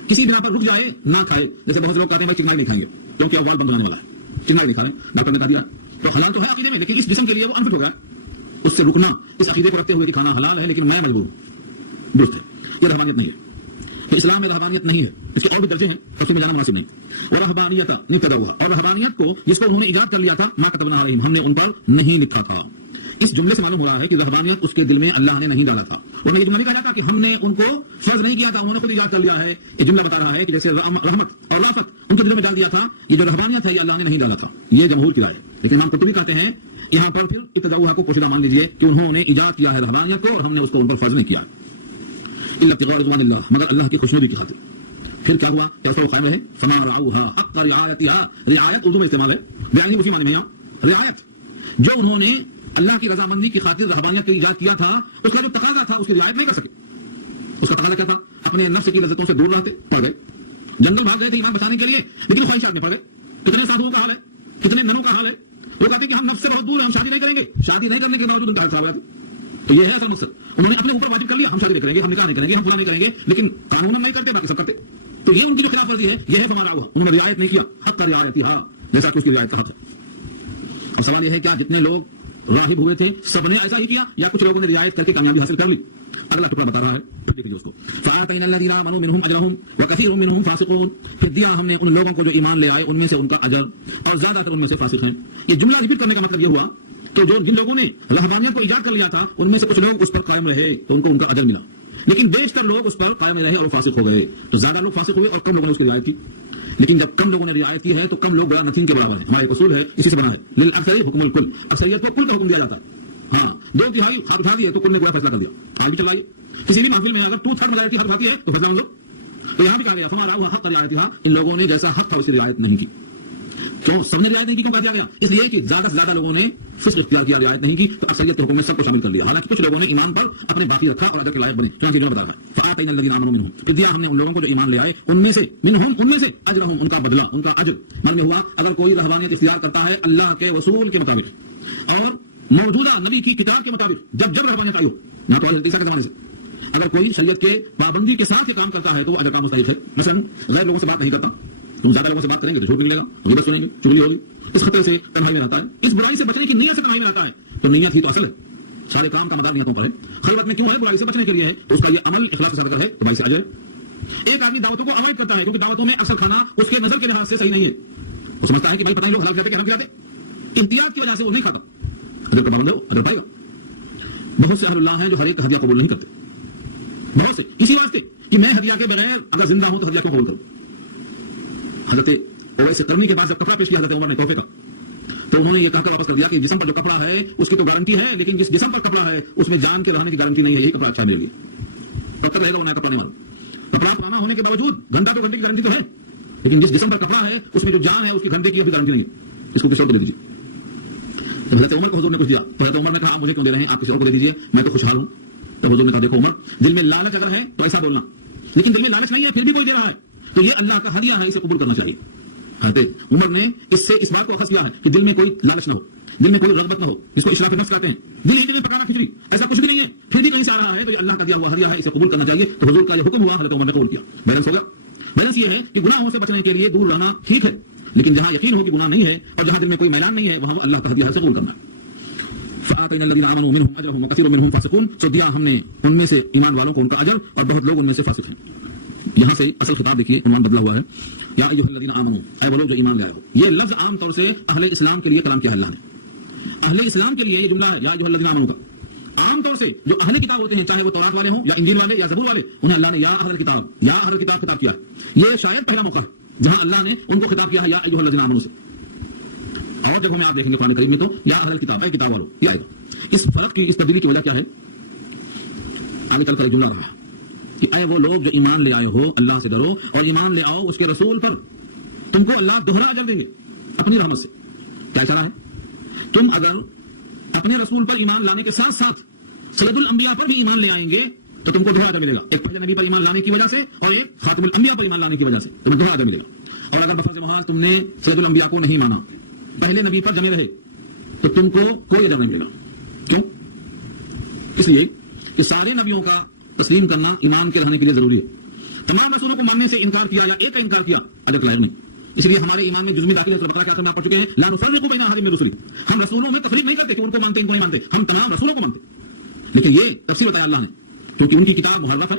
کسی بنا پر رک جائے نہ کھائے. جیسے بہت سے لوگ کہتے ہیں بھائی چنگائی نہیں کھائیں گے کیونکہ وال بند ہونے والا ہے, چنگائی نہیں کھا رہے, ڈاکٹر نے کہا دیا تو حلال تو ہے عقیدے میں, لیکن اس جسم کے لیے وہ انفٹ ہو گیا. اس سے رکنا اس عقیدے کو رکھتے ہوئے کہ کھانا حلال ہے لیکن میں مجبور ہوں, درست ہے. یہ رہبانیت نہیں ہے. تو اسلام میں رہبانیت نہیں ہے, اس کے اور بھی درجے ہیں, تفصیل میں جانا مناسب نہیں. اور رہبانیت ابتدعوها, اور رہبانیت کو جس کو انہوں نے ایجاد کر لیا تھا, ما كتبنا علیہم, ہم نے ان پر نہیں لکھا تھا. اس جملے سے معلوم ہو رہا ہے کہ رہبانیت اس کے دل میں اللہ نے نہیں ڈالا تھا. اور یہ جملہ نہیں کہا جاتا کہ ہم نے ان کو فرض نہیں کیا تھا, انہوں نے خود ایجاد کر لیا ہے. یہ جملہ بتا رہا ہے کہ جیسے رحمت اور رافت ان کے دل میں ڈال دیا تھا, یہ جو رہبانیت ہے یہ اللہ نے نہیں ڈالا تھا. یہ جمہور کی رائے ہے. لیکن امام قرطبی کہتے ہیں یہاں پر پھر ابتدعوها کو پوشیدہ مان لیجیے کہ انہوں نے ایجاد کیا ہے رہبانیت کو, اور ہم نے اس کو ان پر فرض نہیں کیا. الا ابتغاء رضوان اللہ, مگر اللہ کی خوشنودی کی خاطر. پھر کیا ہوا, کیسا وہ قائم رہے, فما رعوها حق رعایتها, رعایت اردو میں استعمال ہے, بیان اسی معنی میں یہاں رعایت. جو انہوں نے اللہ کی رضامندی کی خاطر رہبانیت کا ایجاد کیا تھا, اس کا جو تقاضا تھا اس کی رعایت نہیں کر سکے. اس کا تقاضا کیا تھا, اپنے نفس کی لذتوں سے دور رہتے, پڑ گئے, جنگل بھاگ گئے تھے ایمان بچانے کے لیے, لیکن خواہشات میں پڑ گئے. کتنے ساتھوں کا حال ہے, کتنے ننوں کا حال ہے, وہ کہتے ہیں کہ ہم نفس سے بہت دور ہیں, ہم شادی نہیں کریں گے. شادی نہیں کرنے کے باوجود ان کا حال خراب ہوا تھا. تو یہ ہے اصل مقصد. انہوں نے اپنے اوپر واجب کر لیا, ہم شادی نہیں کریں گے, ہم نکاح نہیں کریں گے, ہم پورا نہیں کریں گے, لیکن قانون نہیں کرتے, باقی سب کرتے. تو یہ ان کی جو خلاف ورزی ہے, یہ ہے فما رعوها, انہوں نے رعایت نہیں کیا, حق رعایتها, جیسا کہ اس کی رعایت کا حق ہے. اب سوال یہ ہے کیا جتنے لوگ راہب ہوئے تھے سب نے ایسا ہی کیا, یا کچھ لوگوں نے رعایت کر کے کامیابی حاصل کر لی؟ اگلا ٹکڑا بتا رہا ہے, پھر دیکھ لیجیے اس کو. فآتینا الذین آمنوا منہم اجرہم وکثیر منہم فاسقون, پھر دیا ہم نے ان لوگوں کو جو ایمان لے آئے ان میں سے ان کا اجر, اور زیادہ تر ان میں سے فاسق ہیں. یہ جملہ ریپیٹ کرنے کا مطلب یہ ہوا کہ جن لوگوں نے رہبانیت کو ایجاد کر لیا تھا ان میں سے کچھ لوگ اس پر قائم رہے تو ان کو ان کا اجر ملا, لیکن بیشتر لوگ اس پر قائم رہے اور فاسق ہو گئے. تو زیادہ لوگ فاسق ہوئے اور کم لوگوں نے اس کی رعایت کی. لیکن جب کم لوگوں نے رعایت کی ہے تو کم لوگ بڑا نتین کے برابر ہیں. ہمارا ایک اصول ہے, اسی سے بنا ہے, للاکثر حکم الکل, اکثریت کو کل کا حکم دیا جاتا ہے. ہاں, 2/3 ہاتھ اٹھا دیا تو کل نے بڑا فیصلہ کر دیا. آج بھی چلائیے, کسی بھی محفل میں اگر 2/3 میجارٹی ہاتھ اٹھاتی ہے تو فیصلہ مان لو. تو یہاں بھی کہا گیا فما رعوها حق رعایتها, ان لوگوں نے جیسا حق تھا اسی رعایت نہیں کی. کیوں سب نے رعایت نہیں کی, کیوں کہا دیا گیا؟ اس لیے کہ زیادہ سے زیادہ لوگوں نے فسق اختیار کیا, رعایت نہیں کی, تو اکثریت کے حکم میں سب کو شامل کر لیا. حالانکہ کچھ لوگوں نے ایمان پر اپنے باقی رکھا اور اجر کے لائق بنے. چنانچہ جو بتا رہا ہے فآتینا الذین آمنوا منہم, پھر دیا ہم نے ان لوگوں کو جو ایمان لے آئے ان میں سے, ان میں سے اجرہم, ان کا بدلہ, ان کا اجر. من میں ہوا اگر کوئی رہبانیت اختیار کرتا ہے اللہ کے رسول کے مطابق اور موجودہ نبی کی کتاب کے مطابق, جب رہبانیت آئی ہو, نہ تو عیسیٰ کے زمانے سے, اگر کوئی شریعت کے پابندی کے ساتھ یہ کام کرتا ہے تو وہ اجر کا مستحق ہے. مثلا غیر لوگوں سے بات نہیں کرتا, تم زیادہ لوگوں سے بات کریں گے تو جھوٹ نکلے گا, غیبت سنیں گے, چغلی ہوگی, اس خطرے سے تنہائی میں رہتا ہے. اس برائی سے بچنے کی نیت سے تنہائی میں رہتا ہے. تو نیت ہی تو اصل ہے, سارے کام کا مدار نیتوں پر ہے. خلوت میں کیوں ہے, برائی سے بچنے کے لیے ہے, تو اس کا یہ عمل اخلاص کے ساتھ اگر ہے تو بھائی سے اجر. ایک آدمی دعوتوں کو اوائڈ کرتا ہے کیونکہ دعوتوں میں اکثر کھانا اس کے نظر کے لحاظ سے صحیح نہیں ہے. وہ سمجھتا ہے کہ بھائی پتہ نہیں لوگ حلال کھلاتے کہ حرام کھلاتے, احتیاط کی وجہ سے وہ نہیں کھاتا. اجر کا پابند ہو, اجر پائے گا. بہت سے اہل اللہ ہیں جو ہر ایک ہدیہ قبول نہیں کرتے, بہت سے, اسی واسطے کہ میں ہدیہ کے بغیر اگر زندہ ہوں تو ہدیہ کو قبول کروں. حضرت اویس کرنی کے بعد جب کپڑا پیش کیا حضرت عمر نے تحفے کا, تو انہوں نے یہ کہہ کر واپس کر دیا کہ جسم پر جو کپڑا ہے اس کی تو گارنٹی ہے, لیکن جس جسم پر کپڑا ہے اس میں جان کے رہنے کی گارنٹی نہیں ہے. یہی کپڑا اچھا میرے لیے, پکڑ رہے گا وہ نیا کپڑا نہیں مانو. کپڑا پرانا ہونے کے باوجود گھنٹہ تو گھنٹے کی گارنٹی تو ہے, لیکن جس جسم پر کپڑا ہے اس میں جو جان ہے اس کی گھنٹے کی ابھی گارنٹی نہیں ہے. اس کو کسی اور کو دے دیجیے. تو حضرت عمر کو حضور نے کچھ دیا, تو حضرت عمر نے کہا آپ مجھے کیوں دے رہے ہیں, آپ کسی اور کو دے دیجیے, میں تو خوشحال ہوں. تو حضور نے کہا دیکھو عمر, دل میں لالچ اگر ہے تو ایسا بولنا, لیکن دل میں لالچ نہیں ہے پھر بھی کوئی دے رہا ہے تو یہ اللہ کا ہدیہ ہے, اسے قبول کرنا چاہیے. حضرت عمر نے اس سے اس بات کو اخذ کیا ہے کہ دل میں کوئی لالچ نہ ہو، دل میں کوئی رغبت نہ ہو، جس کو اشراف نفس کہتے ہیں، دل ہی دل میں پکانا کھچڑی، ایسا کچھ بھی نہیں ہے، پھر بھی کہیں سے آ رہا ہے تو یہ اللہ کا دیا ہوا ہدیہ ہے، اسے قبول کرنا چاہیے. تو حضور کا یہ حکم ہوا، حضرت عمر نے قبول کیا. بیلنس ہو گیا. بیلنس یہ ہے کہ گناہوں سے بچنے کے لیے دور رہنا ٹھیک ہے، لیکن جہاں یقین ہو کہ گناہ نہیں ہے اور جہاں دل میں کوئی میلان نہیں ہے، وہاں اللہ کا ہدیہ ہے، اسے قبول کرنا. فآتینا الذین آمنوا منہم اجرہم وکثیر منہم فاسقون. سو دیا ہم نے ان میں سے ایمان والوں کو ان کا اجر، اور بہت لوگ ان میں سے فاسق ہیں. یہاں سے اصل خطاب دیکھیے، عنوان بدلا ہوا ہے، یا ایھا الذین آمنوا، اے وہ لوگ جو ایمان لے آئے ہو. یہ لفظ عام طور سے اہل اسلام کے لیے کلام کیا ہے اللہ نے. اہل اسلام کے لیے یہ جملہ ہے یا ایھا الذین آمنوا کا. عام طور سے جو اہل کتاب ہوتے ہیں، چاہے وہ تورات والے ہوں یا انجیل والے یا زبور والے، انہیں اللہ نے یا اہل کتاب، یا اہل کتاب خطاب کیا ہے. یہ شاید پہلا موقع ہے جہاں اللہ نے ان کو خطاب کیا ہے یا ایھا الذین آمنوا سے. اور جگہوں میں آپ دیکھیں گے قرآن کریم میں تو یا اہل کتاب، اے کتاب والوں، یہ آئے گا. اس فرق کی، اس تبدیلی کی وجہ کیا ہے؟ آگے چل کر ایک جملہ رہا کہ اے وہ لوگ جو ایمان لے آئے ہو، اللہ سے ڈرو اور ایمان لے آؤ اس کے رسول پر، تم کو اللہ دوہرا اجر دیں گے اپنی رحمت سے. کیا اشارہ ہے؟ تم اگر اپنے رسول پر ایمان لانے کے ساتھ ساتھ سید الانبیاء پر بھی ایمان لے آئیں گے تو تم کو دوہرا اجر ملے گا. ایک پہلے نبی پر ایمان لانے کی وجہ سے اور ایک خاتم الانبیاء پر ایمان لانے کی وجہ سے تمہیں دوہرا اجر ملے گا. اور اگر بفرض محال تم نے سید الانبیاء کو نہیں مانا، پہلے نبی پر جمے رہے، تو تم کو کوئی اجر نہیں ملے گا. کیوں؟ اس لیے کہ سارے نبیوں کا تسلیم کرنا ایمان کے رہنے کے لیے ضروری ہے. تمام رسولوں کو ماننے سے انکار کیا یا ایک کا انکار کیا اجر کا لائق نہیں. اس لیے ہمارے ایمان میں جزوی داخل ہے. بقرہ کے آخر میں آپ پڑھ چکے ہیں، لا نفرق بین احد من رسلہ. ہم رسولوں میں تفریق نہیں کرتے کہ ان کو مانتے ان کو نہیں مانتے، ہم تمام رسولوں کو مانتے. لیکن یہ تفسیر بتایا اللہ نے، کیونکہ ان کی کتاب محرف ہے،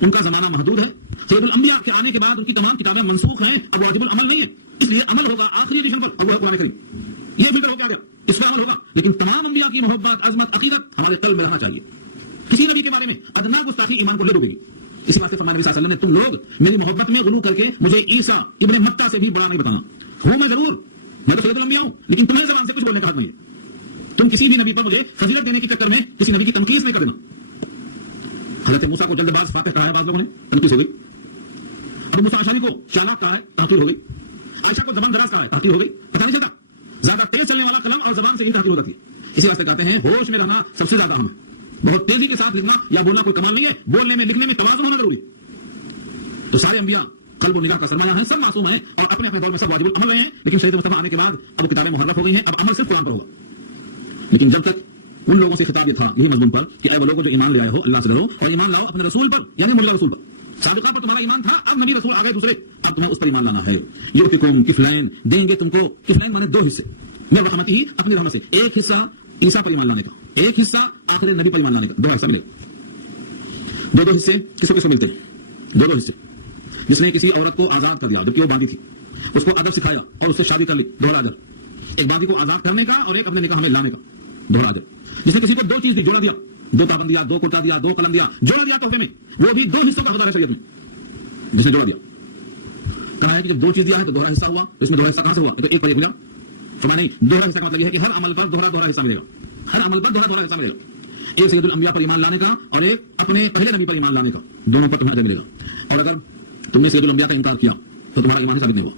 ان کا زمانہ محدود ہے. سید الانبیاء کے آنے کے بعد ان کی تمام کتابیں منسوخ ہیں، اب واجب العمل نہیں ہے. اس لیے عمل ہوگا آخری ایڈیشن پر، اور وہ قرآن کریم. یہ فلٹر ہو کے آ گیا، اس پر عمل ہوگا. لیکن تمام انبیاء کی محبت، عظمت، عقیدت ہمارے قلب میں رہنا چاہیے. کسی نبی کے بارے میں ادنا گستاخی ایمان کو لے ڈوبے گی. اسی واسطے فرمایا نبی صلی اللہ علیہ وسلم نے، تم لوگ میری محبت میں غلو کر کے مجھے عیسیٰ ابن متہ سے بھی بڑا نہیں بتانا. ہوں میں ضرور، میں تو سید الانبیاء ہوں، لیکن تمہیں زبان سے کچھ بولنے کا حق نہیں ہے. تم کسی بھی نبی پر مجھے فضیلت دینے کے چکر میں کسی نبی کی تنقید نہیں کر دینا. حضرت موسیٰ کو جلد باز فاتح کہا ہے بعض لوگوں نے، تنقید ہو گئی. ابو موسیٰ اشعری کو چالاک کہا ہے، تحقیر ہو گئی. عائشہ کو زبان دراز کہا ہے، تحقیر ہو گئی. پتہ نہیں چلتا، زیادہ تیز چلنے والا قلم اور زبان سے ہی تحقیر ہو جاتی ہے. اسی واسطے کہتے ہیں ہوش میں رہنا سب سے زیادہ اہم ہے. بہت تیزی کے ساتھ لکھنا یا بولنا کوئی کمال نہیں ہے، بولنے میں لکھنے میں توازن ہونا ضروری. تو سارے انبیاء قلب و نگاہ کا سرمایہ ہیں، سب معصوم ہیں اور اپنے اپنے دور میں سب واجب العمل رہے ہیں. لیکن سید مصطفیٰ آنے کے بعد اب وہ کتابیں محرف ہو گئی ہیں، اب عمل صرف قرآن پر ہوگا. لیکن جب تک ان لوگوں سے خطاب یہ تھا یہی مضمون پر کہ اے وہ لوگ جو ایمان لے آئے ہو، اللہ سے ڈرو اور ایمان لاؤ اپنے رسول پر، یعنی مرزا رسول پر. سابقہ پر تمہارا ایمان تھا، اب نبی رسول آ گئے دوسرے، اب تمہیں اس پر ایمان لانا ہے. یؤتکم کفلین، دیں گے تم کو. کفلین مانے دو حصے، من رحمتہ، اپنی رحمت سے. ایک حصہ عیسیٰ پر ایمان لانے کا، ایک حصہ آخر نبی پر ایمان لانے کا. دو حصہ ملے گا. دو حصے کس کو ملتے ہیں؟ دو حصے. جس نے کسی عورت کو آزاد کر دیا جبکہ وہ باندھی تھی، اس کو ادب سکھایا اور اس سے شادی کر لی، دوہرا اجر. ایک باندھی کو آزاد کرنے کا اور ایک اپنے نکاح میں لانے کا، دوہرا اجر. جس نے کسی کو دو چیز دی، جوڑا دیا، دو تابند دیا، دو کرتا دیا، دو قلم دیا، جوڑا دیا تحفے میں، وہ بھی دو حصوں کا حقدار ہے شریعت میں. جس نے جوڑا دیا، کہا ہے کہ جب دو چیز دیا ہے تو دوہرا حصہ ہوا. اس میں دوہرا حصہ کہاں سے ہوا؟ تو ایک پر ایک ملا. فرمایا نہیں، دوہرا حصہ کا مطلب یہ ہے کہ ہر عمل پر دوہرا حصہ ملے گا. ہر عمل پر دوہرا حصہ ملے گا. ایک سید الانبیاء پر ایمان لانے کا اور ایک اپنے پہلے نبی پر ایمان لانے کا، دونوں پر تمہیں اجر ملے گا. اور اگر تم نے سید الانبیاء کا انکار کیا تو تمہارا ایمان ثابت نہیں ہوا.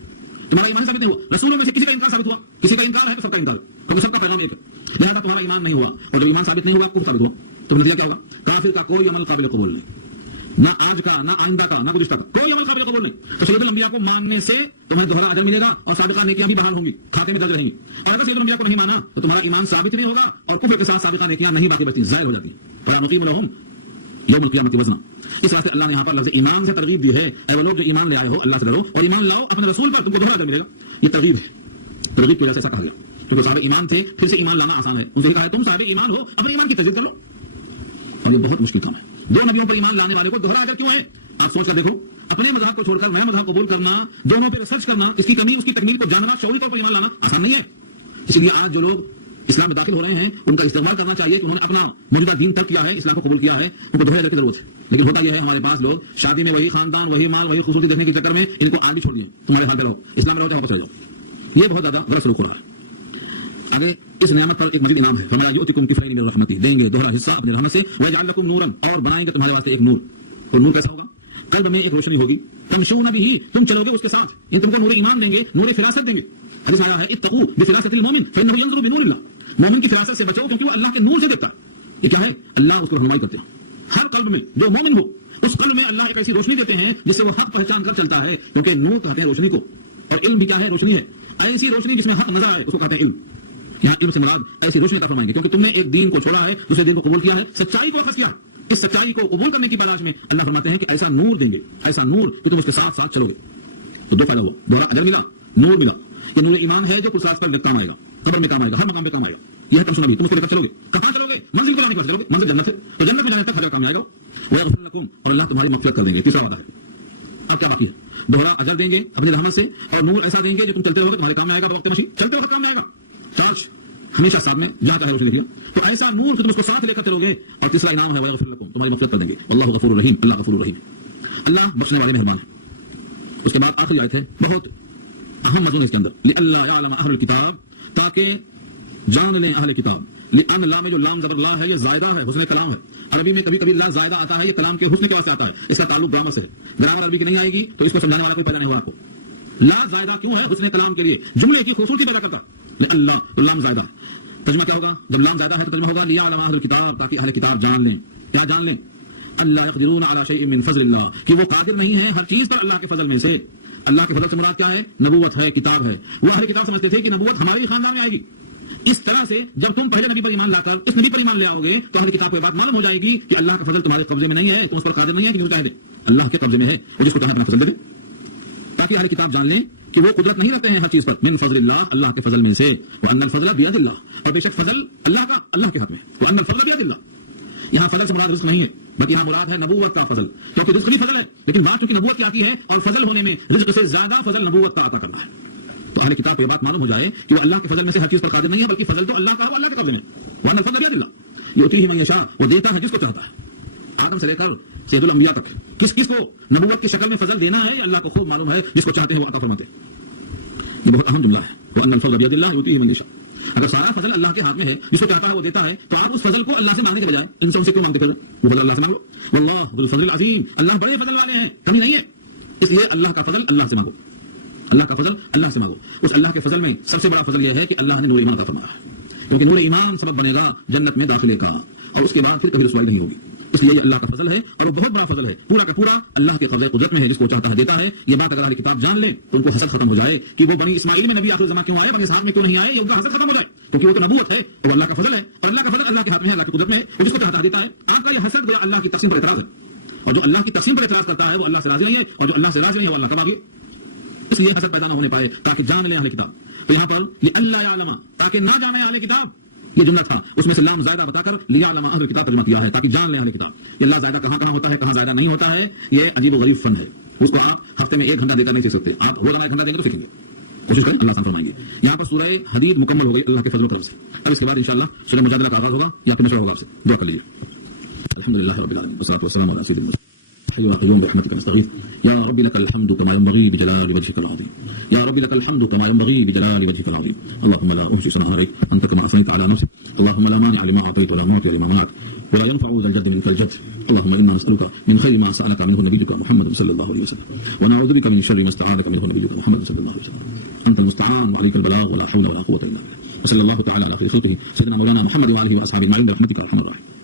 تمہارا ایمان ثابت نہیں ہوا. رسولوں میں سے کسی کا انکار ثابت ہوا، کسی کا انکار ہے تو سب کا انکار، کیونکہ سب کا پیغام ایک ہے. لہذا تمہارا ایمان نہیں ہوا، اور جب ایمان ثابت نہیں ہوا، کفر ثابت ہوا، تو نتیجہ کیا ہوگا؟ کافر کا کوئی عمل قابل قبول نہیں، نہ آج کا، نہ آئندہ کا، نہ گزشتہ کا، کوئی عمل قابل قبول نہیں. تو سید الانبیاء کو ماننے سے تمہیں دوہرا اجر ملے گا اور سابقہ نیکیاں بھی بحال ہوں گی، کھاتے میں درج رہیں گی. اور اگر سید الانبیاء کو نہیں مانا تو تمہارا ایمان ثابت نہیں ہوگا اور کفر کے ساتھ سابقہ نیکیاں نہیں باقی بچتی، ظاہر ہو جاتی ہیں. فَنُقِيمُ لَهُمْ يَوْمَ الْقِيَامَةِ وَزْنًا. اس واسطے اللہ نے یہاں پر لفظ ایمان سے ترغیب دی ہے. اے وہ لوگ جو ایمان لے آئے ہو، اللہ سے ڈرو اور ایمان لاؤ اپنے رسول پر، تم کو دوہرا اجر ملے گا. یہ ترغیب ہے، ترغیب کی وجہ سے ایسا کہا گیا کیونکہ صاحب ایمان تھے، پھر سے ایمان لانا آسان ہے. ان سے کہا ہے تم صاحب ایمان ہو، اپنے ایمان کی تجدید کر لو. اور یہ بہت مشکل کام ہے. دو نبیوں پر ایمان لانے والے کو دوہرا اجر کیوں ہے؟ آپ سوچ کر دیکھو. اپنے مذہب کو چھوڑ کر نئے مذہب قبول کرنا، دونوں پہ ریسرچ کرنا، اس کی کمی اس کی تکمیل کو جاننا، شعوری طور پر ایمان لانا آسان نہیں ہے. اس لیے آج جو لوگ اسلام میں داخل ہو رہے ہیں ان کا استعمال کرنا چاہیے کہ انہوں نے اپنا موجودہ دین ترک کیا ہے، اسلام کو قبول کیا ہے، ان کو دوہرے اجر کی ضرورت ہے. لیکن ہوتا یہ ہے ہمارے پاس لوگ شادی میں وہی خاندان، وہی مال، وہی خصوصی دیکھنے کے چکر میں ان کو آج بھی چھوڑ دیے. تمہارے حال پہ رہو، اسلام میں رہو چاہے واپس رہ جاؤ. یہ بہت زیادہ غلط سلوک ہو رہا ہے. آگے اس نعمت پر ایک مزید انعام ہے. فرمایا یؤتکم کفلین من رحمتہ، دیں گے دوہرا حصہ اپنے رحمت سے. ویجعل لکم نورا، اور بنائیں گے تمہارے واسطے ایک نور. اور نور کیسا ہوگا؟ قلب میں ایک روشنی ہوگی. تمشون بہ، تم چلو گے اس کے ساتھ. یہ تم کو نور ایمان دیں گے، نور فراست دیں گے. حدیث آیا ہے اتقوا بفراست المؤمن فانه ينظر بنور اللہ. مومن کی فراست سے بچو کیونکہ وہ اللہ کے نور سے دیکھتا ہے. یہ کیا ہے؟ اللہ اس کو رہنمائی کرتے ہیں. ہر قلب میں جو مومن ہو اس قلب میں اللہ ایک ایسی روشنی دیتے ہیں جس سے وہ حق پہچان کر چلتا ہے. کیونکہ نور کہتے ہیں روشنی کو. اور علم بھی کیا ہے؟ روشنی ہے. ایسی روشنی جس میں حق نظر آئے اس کو کہتے ہیں علم. یہاں علم سے مراد ایسی روشنی عطا فرمائیں گے کیونکہ تم نے ایک دین کو چھوڑا ہے, دوسرے دین کو قبول کیا ہے, سچائی کو اخذ کیا. اس سچائی کو قبول کرنے کی تلاش میں اللہ فرماتے ہیں کہ ایسا نور دیں گے, ایسا نور کہ تم اس کے ساتھ ساتھ چلو گے. تو دو فائدہ ہوا, دوہرا اجر ملا, نور ملا. یہ نور ایمان ہے جو پرساس پر کام آئے گا, قبر میں کام آئے گا, ہر مقام پہ کام آئے گا. یہ ہے تم اس کو لے کر چلو گے. کہاں چلو گے؟ منزل کو لانے کے پاس چلو گے, منزل جنت سے. تو جنت میں جانے تک ہر کام آئے گا. وَيَغْفِرْ لَكُمْ, اور اللہ تمہاری مغفرت کر دیں گے. تیسرا وعدہ ہے. اب کیا باقی ہے؟ دوہرا اجر دیں گے اپنی رحمت سے, اور نور ایسا دیں گے جو تم چلتے رہو گے تمہارے کام میں آئے گا. وقت مشی چلتے وقت کام میں آئے گا. ٹارچ ہمیشہ ساتھ میں جہاں چاہے روشنی دیکھیے. تو ایسا نور کہ تم اس کو ساتھ لے کر چلو گے. اور تیسرا انعام ہے وَيَغْفِرْ لَكُمْ, تمہاری مغفرت کر دیں گے. اللہ غفور الرحیم, اللہ غفور الرحیم, اللہ بخشنے والے مہربان ہے. اس کے بعد آخری آیت ہے, بہت اہم مضمون اس کے اندر, لِأَلَّا يَعْلَمَ أَهْلُ الْكِتَابِ, تاکہ جان لیں اہل کتاب. لِأَنَّ لا میں جو لام زبر لا ہے یہ زائدہ ہے, حسن کلام ہے. عربی میں کبھی کبھی لا زائدہ آتا ہے, یہ کلام کے حسن کے واسطے آتا ہے. اس کا تعلق گرامر سے ہے. گرامر عربی کی نہیں آئے گی تو اس کو سمجھانے والا کوئی پیدا نہیں ہوا آپ کو. لا زائدہ کیوں ہے؟ حسن کلام کے لیے, جملے کی خوبصورتی پیدا کرتا. لِأَلَّا تو لام زائدہ. ترجمہ کیا ہوگا جب لام زائدہ ہے؟ تو ترجمہ ہوگا لِيَعْلَمَ أَهْلُ الْكِتَابِ, تاکہ اہل کتاب جان لیں. کیا جان لیں؟ اللہ يقدرون على شيء من فضل اللہ, کہ وہ قادر نہیں ہے ہر چیز پر اللہ کے فضل میں سے. اللہ کے فضل سے مراد کیا ہے؟ نبوت ہے, کتاب ہے. وہ اہل کتاب سمجھتے تھے کہ نبوت ہمارے خاندان میں آئے گی. اس طرح سے جب تم پہلے نبی پر ایمان لا کر اس نبی پر ایمان لے آؤ گے تو اہل کتاب کو یہ بات معلوم ہو جائے گی کہ اللہ کا فضل تمہارے قبضے میں نہیں ہے, تم اس پر قادر نہیں ہے کہ کہہ دے. اللہ کے قبضے میں ہے, اور جس کو چاہے اپنا فضل دے دے. تاکہ اہل کتاب جان لیں کہ وہ قدرت نہیں رکھتے ہیں ہر چیز پر. من فضل اللہ, اللہ کے فضل میں سے. وان الفضل بید اللہ, اور بے شک فضل اللہ کا, اللہ کے ہاتھ میں. وان الفضل بید اللہ, یہاں فضل سے مراد رزق نہیں ہے بلکہ یہاں مراد ہے نبوت کا فضل. کیونکہ رزق بھی فضل ہے لیکن بات چونکہ نبوت کی آتی ہے, اور فضل ہونے میں رزق سے زیادہ فضل نبوت کا عطا کرنا ہے. تو اہل کتاب کو یہ بات معلوم ہو جائے کہ وہ اللہ کے فضل میں سے ہر چیز پر قادر نہیں ہے بلکہ فضل تو اللہ کا ہے, وہ اللہ کے قبضے میں. وان الفضل بید اللہ یؤتیہ من یشاء, وہ دیتا ہے جس کو چاہتا ہے. آدم سے لے کر سید الانبیاء تک کس کس کو نبوت کی شکل میں فضل دینا ہے, اللہ کو خوب معلوم ہے. جس کو چاہتے ہیں وہ عطا فرماتے ہیں. یہ بہت اہم جملہ ہے. وان الفضل بید اللہ یؤتیہ من یشاء. اگر سارا فضل اللہ کے ہاتھ میں ہے, جس کو چاہتا ہے وہ دیتا ہے, تو آپ اس فضل کو اللہ سے مانگنے کے بجائے انسان سے کیوں مانگتے پھر؟ وہ فضل اللہ سے مانگو. واللہ ذو الفضل العظیم, اللہ بڑے فضل والے ہیں, کمی نہیں ہے. اس لیے اللہ کا فضل اللہ سے مانگو, اللہ کا فضل اللہ سے مانگو. اس اللہ کے فضل میں سب سے بڑا فضل یہ ہے کہ اللہ نے نور ایمان عطا فرمایا ہے, کیونکہ نور ایمان سبب بنے گا جنت میں داخلے کا, اور اس کے بعد پھر کبھی رسوائی نہیں ہوگی. اس لیے یہ اللہ کا فضل ہے, اور وہ بہت بڑا فضل ہے. پورا کا پورا اللہ کے قبضے قدرت میں ہے, جس کو چاہتا ہے دیتا ہے. یہ بات اگر اہل کتاب جان لیں تو ان کو حسد ختم ہو جائے کہ وہ بنی اسماعیل میں نبی آخر زمان کیوں آئے, بنی اسحاق میں کیوں نہیں آئے. یہ ان کا حسد ختم ہو جائے کیونکہ وہ تو نبوت ہے اور وہ اللہ کا فضل ہے, اور اللہ کا فضل اللہ کے ہاتھ میں ہے, اللہ کی قدرت میں ہے, اور جس کو چاہتا ہے دیتا ہے. آپ کا یہ حسد گیا اللہ کی تقسیم پر اعتراض ہے, اور جو اللہ کی تقسیم پر اعتراض کرتا ہے وہ اللہ سے راضی نہیں ہے, اور جو اللہ سے راضی نہیں ہے وہ اللہ کا باغی. اس لیے حسد پیدا نہ ہونے پائے تاکہ جان لیں اہل کتاب. تو یہاں پر لِأَلَّا يَعْلَمَ, تاکہ نہ جانے اہل کتاب, یہ جملہ تھا, اس میں سے لام زائدہ بتا کر لِيَعْلَمَ أَهْلُ الْكِتَابِ ترجمہ کیا ہے, تاکہ جان لیں اہل کتاب. یہ اللہ زائدہ کہاں کہاں ہوتا ہے, کہاں زائدہ نہیں ہوتا ہے, یہ عجیب و غریب فن ہے. اس کو آپ ہفتے میں 1 گھنٹہ دے کر نہیں سیکھ سکتے, آپ روزانہ 1 گھنٹہ دیں گے تو سیکھیں گے. کوشش کریں, اللہ آسان فرمائیں گے. یہاں پر سورہ حدید مکمل ہو گئی اللہ کے فضل و کرم سے. اب اس کے بعد انشاءاللہ سورہ مجادلہ کا آغاز ہوگا, یا پھر مشورہ ہوگا آپ سے. دعا کر لیجیے. الحمدللہ رب العالمین والصلاۃ والسلام علی سیدنا حي وقيوم برحمتك نستغيث يا رب لك الحمد كما ينبغي بجلال وجهك العظيم يا رب لك الحمد كما ينبغي بجلال وجهك العظيم اللهم لا أحصي ثناء عليك أنت كما أثنيت على نفسك اللهم لا مانع لما أعطيت ولا معطي لما منعت ولا ينفع ذا الجد منك الجد اللهم إنا نسألك من خير ما سألك منه نبيك محمد صلى الله عليه وسلم ونعوذ بك من شر ما استعاذك منه نبيك محمد صلى الله عليه وسلم أنت المستعان وعليك البلاغ ولا حول ولا قوة إلا بالله وصلى الله تعالى على خير خلقه سيدنا مولانا محمد وآله وأصحابه أجمعين برحمتك يا أرحم الراحمين.